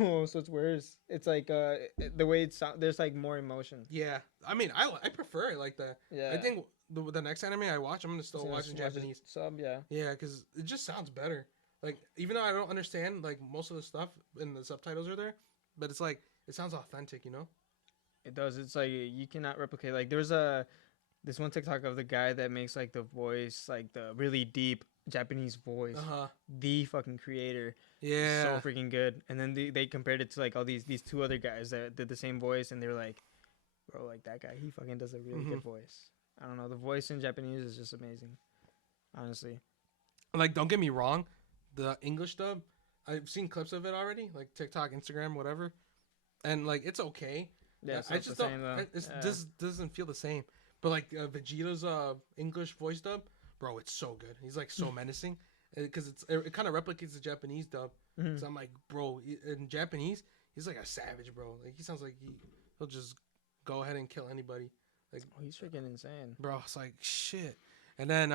oh, so it's worse. It's like the way it sounds. There's like more emotion. Yeah, I mean I prefer it like that. Yeah. I think the next anime I watch, I'm gonna still So watch in just watch it Japanese. sub. Yeah. Yeah, because it just sounds better. Like, even though I don't understand, like, most of the stuff in the subtitles are there, but it's like, it sounds authentic, you know? It does. It's like you cannot replicate. Like there's this one TikTok of the guy that makes like the voice, like the really deep Japanese voice. Uh-huh. The fucking creator. Yeah. So freaking good. And then they compared it to like all these two other guys that did the same voice, and they were like, bro, like that guy, he fucking does a really good voice. I don't know. The voice in Japanese is just amazing. Honestly. Like, don't get me wrong, the English dub, I've seen clips of it already, like TikTok, Instagram, whatever, and like it's okay. Yeah, it's I not just the don't. same, though. It Yeah. just doesn't feel the same. But like Vegeta's English voice dub, bro, it's so good. He's like so menacing because it kind of replicates the Japanese dub. Mhm. So I'm like, bro, in Japanese, he's like a savage, bro. Like he sounds like he'll just go ahead and kill anybody. Like, Oh, he's freaking insane. bro, it's like shit. And then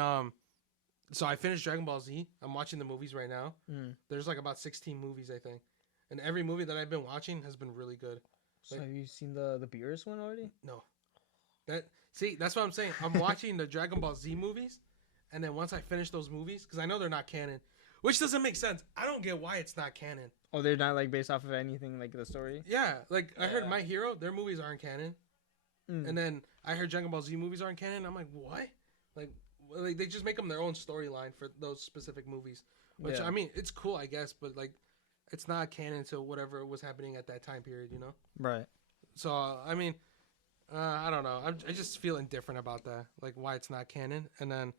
so I finished Dragon Ball Z. I'm watching the movies right now. Mm. There's like about 16 movies, I think, and every movie that I've been watching has been really good. So Like- have you seen the Beerus one already? No, that's what I'm saying. I'm watching the Dragon Ball Z movies, and then once I finish those movies, because I know they're not canon, which doesn't make sense. I don't get why it's not canon. Oh, they're not like based off of anything like the story. Yeah, like I heard Yeah. My Hero, their movies aren't canon, Mm. and then I heard Dragon Ball Z movies aren't canon. I'm like, what? Like they just make them their own storyline for those specific movies. Which Yeah. I mean, it's cool, I guess, but like, it's not canon to whatever was happening at that time period, you know. Right. So I mean, I don't know. I just feel indifferent about that, like why it's not canon. And then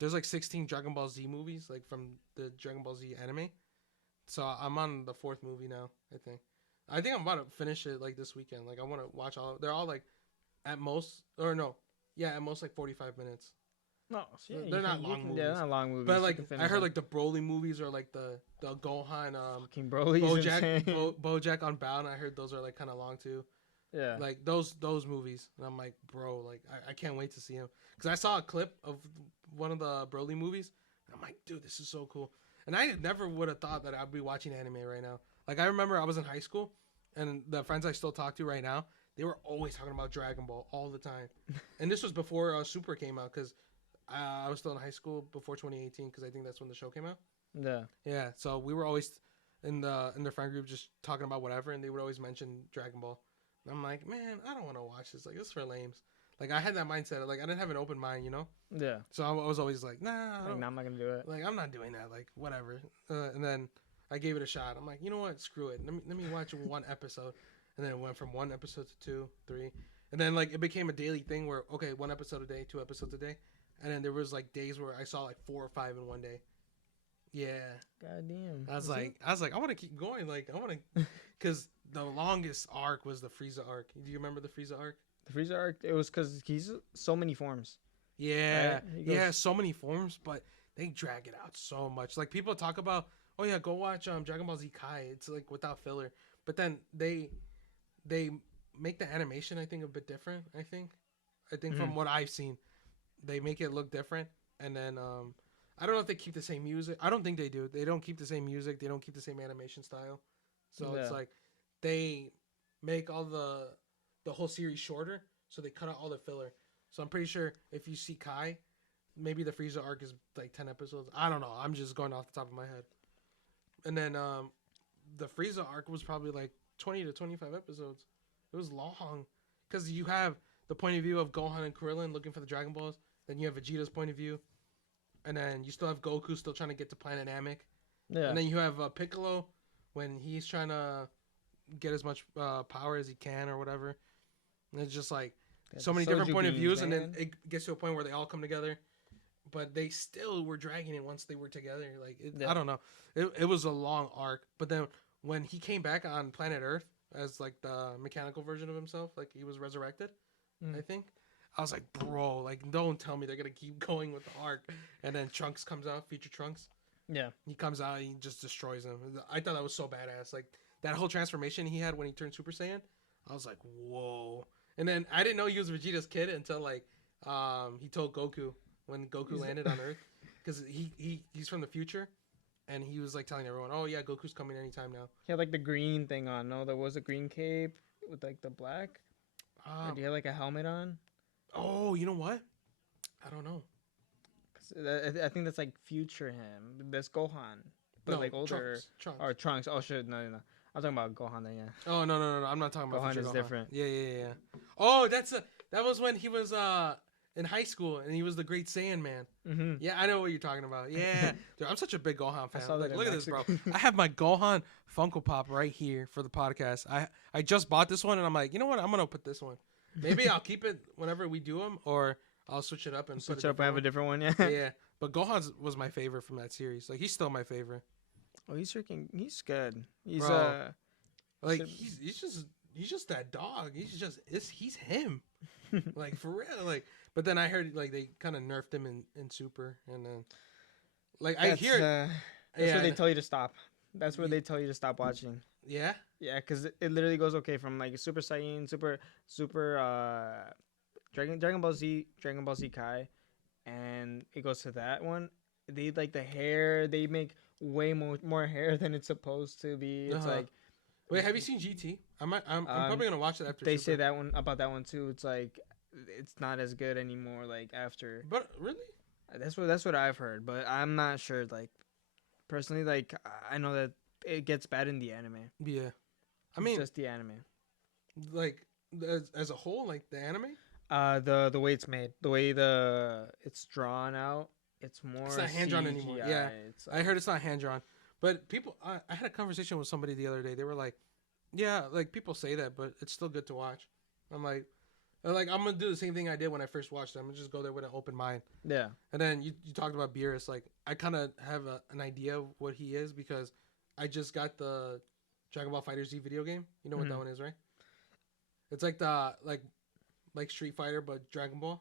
there's like 16 Dragon Ball Z movies, like from the Dragon Ball Z anime. So I'm on the 4th movie now. I think I'm about to finish it like this weekend. Like I want to watch all. They're all like at most, or no, yeah, at most like 45 minutes. No, so yeah, They're you not can- you long can- movies. Yeah, they're not long movies. But You like can I finish heard them. like the Broly movies are like the Gohan King Broly's BoJack insane. BoJack Unbound. I heard those are like kind of long too. Yeah. Like those movies, and I'm like, bro, like I can't wait to see him because I saw a clip of one of the Broly movies. And I'm like, dude, this is so cool. And I never would have thought that I'd be watching anime right now. Like I remember I was in high school, and the friends I still talk to right now, they were always talking about Dragon Ball all the time. And this was before Super came out because I was still in high school before 2018 because I think that's when the show came out. Yeah. Yeah, so we were always in the friend group just talking about whatever, and they would always mention Dragon Ball. And I'm like, man, I don't want to watch this. Like, this is for lames. Like, I had that mindset. Like, I didn't have an open mind, you know. Yeah. So I was always like, nah, I Like, don't- no, I'm not gonna do it. like I'm not doing that. Like, whatever. And then I gave it a shot. I'm like, you know what? Screw it. Let me watch one episode. And then it went from one episode to 2, 3, and then like it became a daily thing where okay, 1 episode a day, 2 episodes a day, and then there was like days where I saw like 4 or 5 in one day. Yeah. God damn. I was like, I want to keep going. Like, I want to, because the longest arc was the Frieza arc. Do you remember the Frieza arc? the Frieza arc. It was because he's so many forms. Yeah, Right? He goes- yeah, so many forms, but they drag it out so much. Like people talk about, oh yeah, go watch Dragon Ball Z Kai. It's like without filler, but then they make the animation I think a bit different. I think from what I've seen, they make it look different, and then I don't know if they keep the same music. I don't think they do. They don't keep the same music. They don't keep the same animation style. So it's Yeah. like they make all the whole series shorter, so they cut out all the filler. So I'm pretty sure if you see Kai, maybe the Frieza arc is like 10 episodes. I don't know. I'm just going off the top of my head. And then the Frieza arc was probably like 20 to 25 episodes. It was long because you have the point of view of Gohan and Krillin looking for the Dragon Balls. Then you have Vegeta's point of view, and then you still have Goku still trying to get to Planet Namek. Yeah. And then you have Piccolo when he's trying to get as much power as he can or whatever. And it's just like so many different point of views, and then it gets to a point where they all come together. But they still were dragging it once they were together. Like I don't know, it was a long arc. But then when he came back on planet Earth as like the mechanical version of himself, like he was resurrected, I think. I was like, bro, like don't tell me they're gonna keep going with the arc. And then Trunks comes out, future Trunks. Yeah, he comes out, and he just destroys him. I thought that was so badass. Like that whole transformation he had when he turned Super Saiyan. I was like, whoa. And then I didn't know he was Vegeta's kid until like he told Goku when Goku landed on Earth, because he's from the future. And he was like telling everyone, "Oh yeah, Goku's coming anytime now." He had like the green thing on. No, there was a green cape with like the black. Or do you have like a helmet on? Oh, you know what? I don't know. Cause I think that's like future him. That's Gohan, but No, like older. Trunks. Or Trunks. Oh shit, no. I'm talking about Gohan then. Yeah. Oh no. I'm not talking about Gohan future is Gohan. different. Yeah. Oh, that was when he was in high school and he was the Great Saiyan Man. Mm-hmm. Yeah, I know what you're talking about. Yeah, dude, I'm such a big Gohan fan. saw that in Look at this, bro. Mexico. I have my Gohan Funko Pop right here for the podcast. I just bought this one and I'm like, you know what? I'm gonna put this one. Maybe I'll keep it whenever we do them, or I'll switch it up and Switch up and have a different one. Yeah. Yeah, but Gohan was my favorite from that series. Like he's still my favorite. Oh, he's good. He's Bro. Like should- he's just that dog. He's him. Like for real. Like, but then I heard like they kind of nerfed him in Super, and then like I hear that's yeah, where they tell you to stop. That's where they tell you to stop watching. yeah. Yeah, because it literally goes from like Super Saiyan, Super Dragon Ball Z, Dragon Ball Z Kai, and it goes to that one. They like the hair. They make way more hair than it's supposed to be. It's like, wait, have you seen GT? I'm probably gonna watch it after. They Super. say that one about that one too. It's like it's not as good anymore. Like after. But really, That's what I've heard, but I'm not sure. Like personally, like I know that it gets bad in the anime. yeah. I mean, just the anime. like as a whole, like the anime. The way it's made, the way it's drawn out, it's more. It's not hand drawn anymore. CGI. Yeah, It's I heard it's not hand drawn. But people, I had a conversation with somebody the other day. They were like, "Yeah, like people say that, but it's still good to watch." I'm like I'm gonna do the same thing I did when I first watched it. I'm gonna just go there with an open mind. Yeah. And then you talked about Beerus. Like I kind of have an idea of what he is because I just got the Dragon Ball Fighter Z video game. You know what that one is, right? It's like the like Street Fighter but Dragon Ball.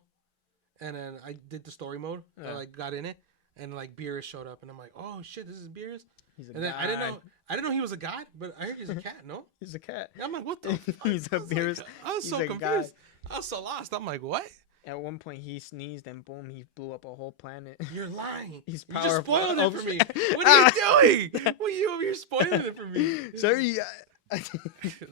And then I did the story mode. Yeah. I like got in it, and like Beerus showed up, and I'm like, oh shit, this is Beerus. He's a And then I didn't know he was a god, but I heard he's a cat. No, He's a cat. I'm like, what the? Fuck? He's a Beerus. I was he's so a confused. I was so lost. I'm like, what? At one point, he sneezed and boom, he blew up a whole planet. You're lying. He's You just powerful. spoiled it Oh, for me. shit. What are you doing? You're spoiling it for me. Sorry.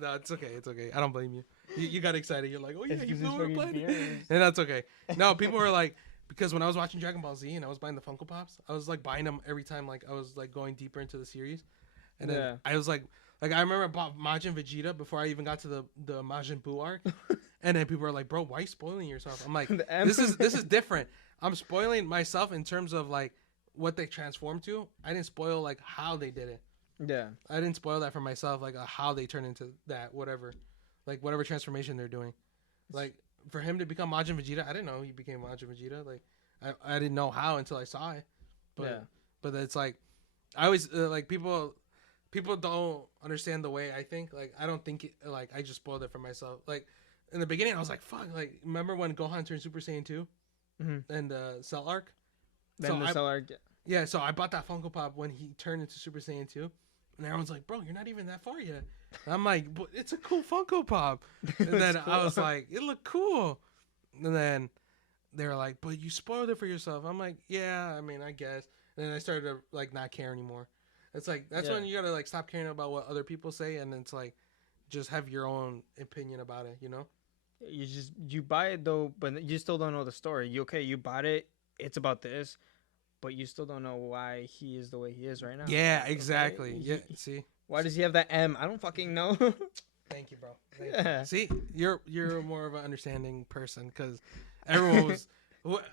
No, it's okay. It's okay. I don't blame you. You got excited. You're like, oh yeah, It's you 'cause it's blew up a fucking planet. Beerus. And that's okay. No, people were like, because when I was watching Dragon Ball Z and I was buying the Funko Pops, I was like buying them every time like I was like going deeper into the series. And then Yeah. I was like I remember I bought Majin Vegeta before I even got to the Majin Buu arc. And then people were like, bro, why are you spoiling yourself? I'm like, The this is anime. different. I'm spoiling myself in terms of like what they transformed to. I didn't spoil like how they did it. Yeah. I didn't spoil that for myself, like how they turn into that, whatever transformation they're doing. Like for him to become Majin Vegeta, I didn't know he became Majin Vegeta. Like I didn't know how until I saw it. But Yeah. but it's like I always like people don't understand the way I think. Like I don't think it, like I just spoiled it for myself. Like in the beginning, I was like, fuck. Like remember when Gohan turned Super Saiyan 2 and Cell arc? Then So the I- seller. Yeah, so I bought that Funko Pop when he turned into Super Saiyan 2. And everyone's like, bro, you're not even that far yet. And I'm like, but it's a cool Funko Pop. And then I was like, it looked cool. And then they were like, but you spoiled it for yourself. I'm like, yeah, I mean, I guess. And then I started to like not care anymore. It's like, that's Yeah. when you gotta like stop caring about what other people say. And it's like, just have your own opinion about it, you know? You buy it though, but you still don't know the story. You bought it. It's about this. but you still don't know why he is the way he is right now. Yeah, Okay? exactly. Yeah, see. Why does he have that M? I don't fucking know. Thank you, bro. Thank Yeah. you. See, you're more of an understanding person because everyone was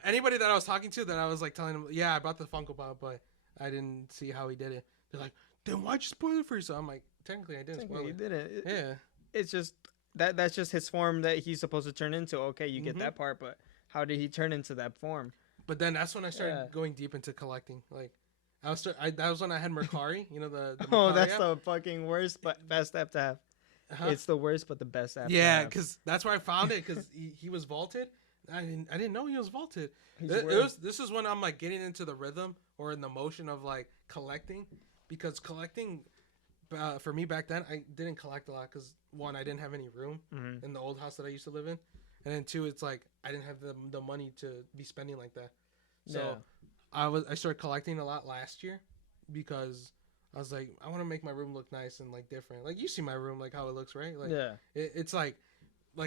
anybody that I was talking to that I was like telling them, yeah, I bought the Funko Pop, but I didn't see how he did it. They're like, then why'd you spoil it for yourself? I'm like, technically, I didn't spoil He it. didn't. Yeah. It's just that's just his form that he's supposed to turn into. Okay, you get that part, but how did he turn into that form? But then that's when I started Yeah. going deep into collecting. Like, that was when I had Mercari. You know the Oh, Mercari that's app? the fucking worst, but best app to have. Uh-huh. It's the worst, but the best app. Yeah, to have. because that's where I found it. Because he was vaulted. I didn't know he was vaulted. He's This is when I'm like getting into the rhythm or in the motion of like collecting, because collecting for me back then, I didn't collect a lot because one, I didn't have any room in the old house that I used to live in, and then two, it's like I didn't have the money to be spending like that. So I started collecting a lot last year because I was like, I want to make my room look nice and like different. Like you see my room, like how it looks, right? Like it's like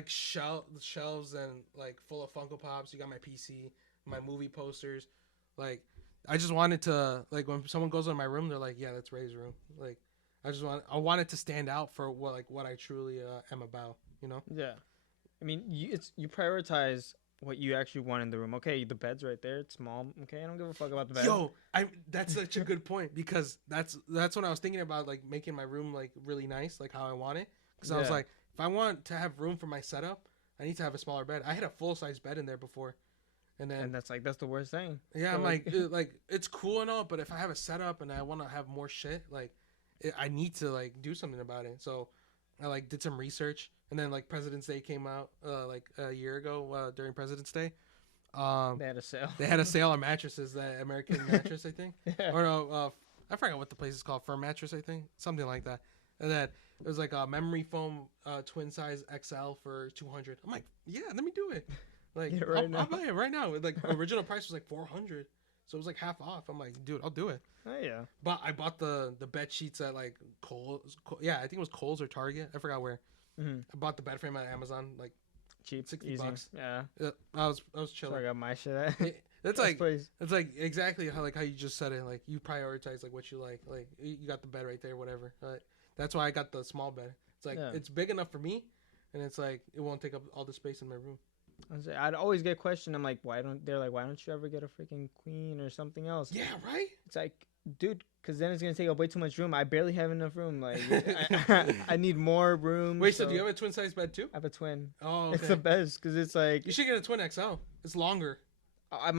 shelves and like full of Funko Pops. You got my PC, my movie posters. Like I just wanted to, like, when someone goes in my room, they're like, yeah, that's Ray's room. Like I want it to stand out for what I truly am about, you know? Yeah. I mean, you prioritize what you actually want in the room. Okay, the bed's right there. It's small. Okay, I don't give a fuck about the bed. Yo, that's such a good point because that's when I was thinking about like making my room like really nice, like how I want it. Because I was like, if I want to have room for my setup, I need to have a smaller bed. I had a full size bed in there before, and that's the worst thing. Yeah, I'm like it's cool and all, but if I have a setup and I want to have more shit, like I need to like do something about it. So I like did some research, and then like President's Day came out like a year ago during President's Day. They had a sale. They had a sale on mattresses, that American mattress, I think. Yeah. Or no, I forgot what the place is called. Firm mattress, I think, something like that. And then it was like a memory foam twin size XL for $200. I'm like, yeah, let me do it. Like, I'll buy it right now. Like original price was like $400, so it was like half off. I'm like, dude, I'll do it. Oh yeah. But I bought the bed sheets at like Kohl's. Yeah, I think it was Kohl's or Target. I forgot where. I bought the bed frame at Amazon, like cheap, $60. Yeah. I was chilling. So I got my shit at. It's like exactly how you just said it. Like you prioritize like what you like. Like you got the bed right there, whatever. That's why I got the small bed. It's like it's big enough for me, and it's like it won't take up all the space in my room. I'd always get questioned. I'm like, why don't you ever get a freaking queen or something else? Yeah, right. It's like, dude, because then it's gonna take up way too much room. I barely have enough room. Like, I need more room. Wait, so do you have a twin size bed too? I have a twin. Oh, okay. It's the best because it's like you should get a twin XL. It's longer. I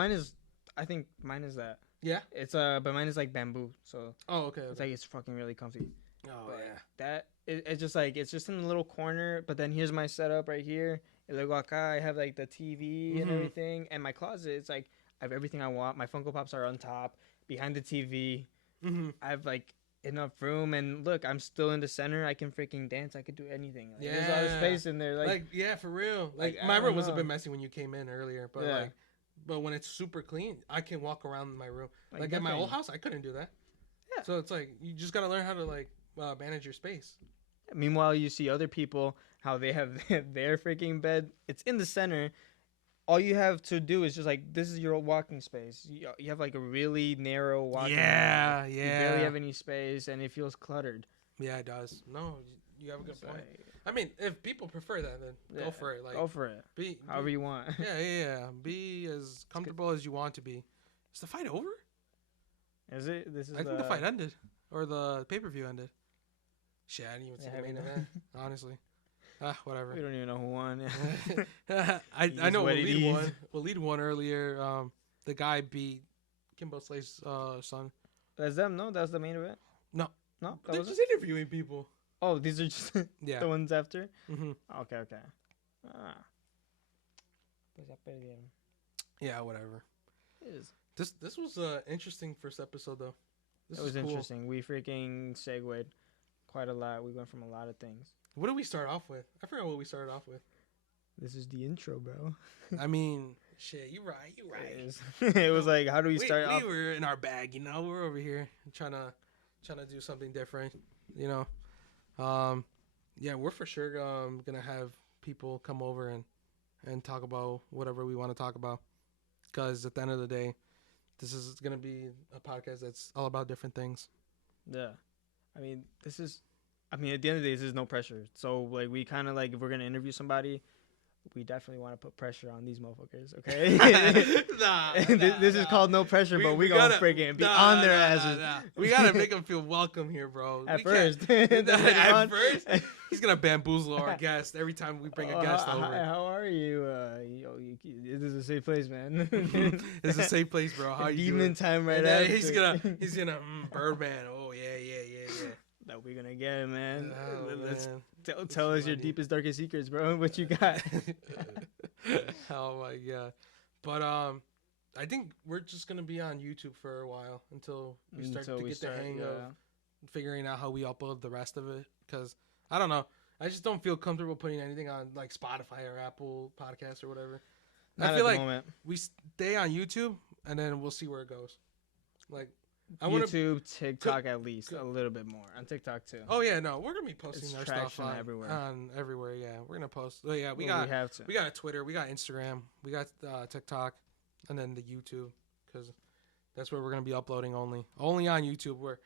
think mine is that. Yeah. It's but mine is like bamboo, so. Oh, okay. It's like it's fucking really comfy. Oh but yeah. It's just like it's just in a little corner. But then here's my setup right here. I have like the TV and everything, and my closet. It's like I have everything I want. My Funko Pops are on top, behind the TV. I have like enough room, and look, I'm still in the center. I can freaking dance. I could do anything. Like, there's a lot of space in there. Like yeah, for real. Like my room was a bit messy when you came in earlier, but but when it's super clean, I can walk around my room. Like at my old house, I couldn't do that. Yeah. So it's like you just gotta learn how to like manage your space. Meanwhile, you see other people how they have their freaking bed. It's in the center. All you have to do is just like this is your walking space. You have like a really narrow walking. Yeah, You barely have any space, and it feels cluttered. Yeah, it does. No, you have a good point. I mean, if people prefer that, then go for it. Like go for it. Be however you want. Yeah. Be as comfortable as you want to be. Is the fight over? Is it? I think the fight ended, or the pay-per-view ended. Shit, I didn't even see the main event. Honestly, whatever. We don't even know who won. I know Waleed won. Waleed won earlier. The guy beat Kimbo Slay's son. That's them. No, that's the main event. No, they're just interviewing people. Oh, these are just the ones after. Okay. Yeah, whatever. It is. This was interesting first episode though. It was interesting. We freaking segued quite a lot. We went from a lot of things. What did we start off with? I forgot what we started off with. This is the intro, bro. I mean, shit, you right. It was like, how do we start off? We were in our bag, you know. We're over here trying to do something different, you know. Yeah, we're for sure gonna have people come over and talk about whatever we want to talk about, because at the end of the day, this is gonna be a podcast that's all about different things. Yeah. I mean, at the end of the day, this is no pressure. So, like, we kind of, like, if we're going to interview somebody, we definitely want to put pressure on these motherfuckers, okay? This is called no pressure, but we going to freaking be on their asses. We got to make them feel welcome here, bro. At first. At first, he's going to bamboozle our guest every time we bring a guest over. How are you? This is a safe place, man. It's a safe place, bro. How you evening doing? time right now. after. He's gonna Birdman. Oh, yeah. That we're gonna get, man. Oh, Let's man. tell us your deepest, darkest secrets, bro. What you got? Oh my god! But I think we're just gonna be on YouTube for a while until we start to get the hang of figuring out how we upload the rest of it. Because I don't know, I just don't feel comfortable putting anything on like Spotify or Apple Podcasts or whatever. Not I feel at like the moment. we stay on YouTube and then we'll see where it goes. Like. I want YouTube, TikTok, at least a little bit more on TikTok too. Oh yeah, no, we're gonna be posting It's our stuff traction on everywhere. Yeah, we're gonna post. Oh yeah, we got a Twitter, we got Instagram, we got TikTok, and then the YouTube, because that's where we're gonna be uploading only on YouTube. We're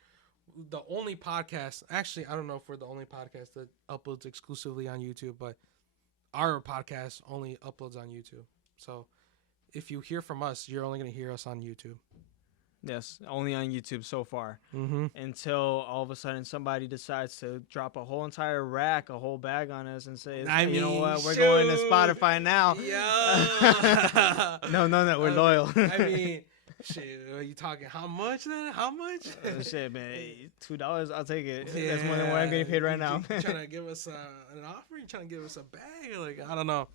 the only podcast. Actually, I don't know if we're the only podcast that uploads exclusively on YouTube, but our podcast only uploads on YouTube. So if you hear from us, you're only gonna hear us on YouTube. Yes, only on YouTube so far. Mm-hmm. Until all of a sudden somebody decides to drop a whole entire rack, a whole bag on us and say, you know what, we're going to Spotify now. Yeah. No, we're loyal. I mean, shit, are you talking how much then? How much? Shit, man, $2, I'll take it. Yeah. That's more than what I'm getting paid right now. You trying to give us an offer? You trying to give us a bag? Like, I don't know.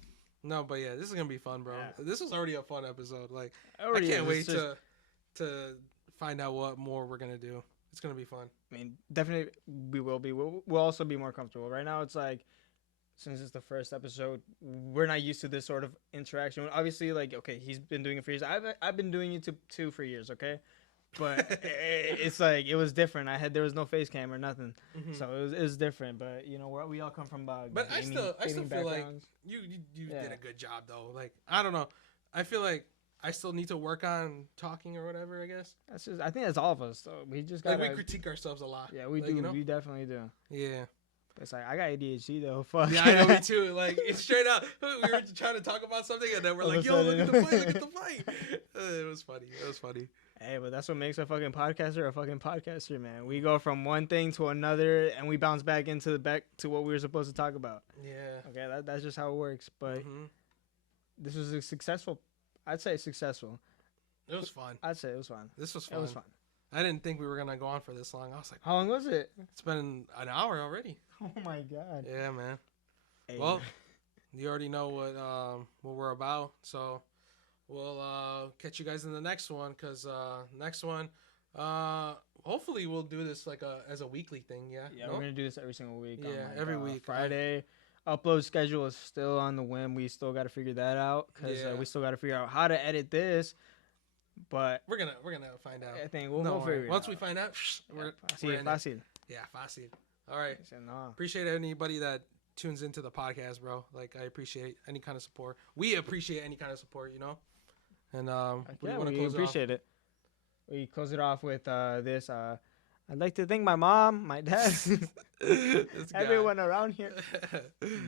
No, but yeah, this is going to be fun, bro. Yeah. This was already a fun episode. Like, I can't wait to find out what more we're gonna do. It's gonna be fun. I mean, definitely we will be. We'll also be more comfortable. Right now, it's like, since it's the first episode, we're not used to this sort of interaction. Obviously, like, okay, he's been doing it for years. I've been doing YouTube too for years. Okay, but it's like it was different. there was no face cam or nothing, so it was different. But you know, we all come from but I still feel like you did a good job though. Like, I don't know, I feel like I still need to work on talking or whatever, I guess. I think that's all of us. So we just got we critique ourselves a lot. Yeah, we do. You know? We definitely do. Yeah. It's like, I got ADHD though. Fuck. Yeah, I know, me too. Like, it's straight up. We were trying to talk about something and then we're like, yo, look at the fight. It was funny. Hey, but that's what makes a fucking podcaster, man. We go from one thing to another and we bounce back to what we were supposed to talk about. Yeah. Okay, that's just how it works. But this was I'd say successful. It was fun. I'd say it was fun. This was fun. It was fun. I didn't think we were gonna go on for this long. I was like, how long was it? It's been an hour already. Oh my god. Yeah, man. Hey, well, you already know what we're about, so we'll catch you guys in the next one. Cause next one, hopefully we'll do this like as a weekly thing. Yeah. Yeah, we're gonna do this every single week. Yeah, every week. Friday. Upload schedule is still on the whim. We still got to figure that out because we still got to figure out how to edit this. But we're gonna find out. I think we'll figure it out. Once we find out, we're fácil. Yeah, fácil. All right. Appreciate anybody that tunes into the podcast, bro. Like, I appreciate any kind of support. We appreciate any kind of support, you know. And we appreciate it. We close it off with this. I'd like to thank my mom, my dad, everyone around here.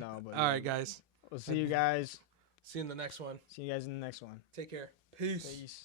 No, but all right, guys. We'll see you guys. See you in the next one. See you guys in the next one. Take care. Peace.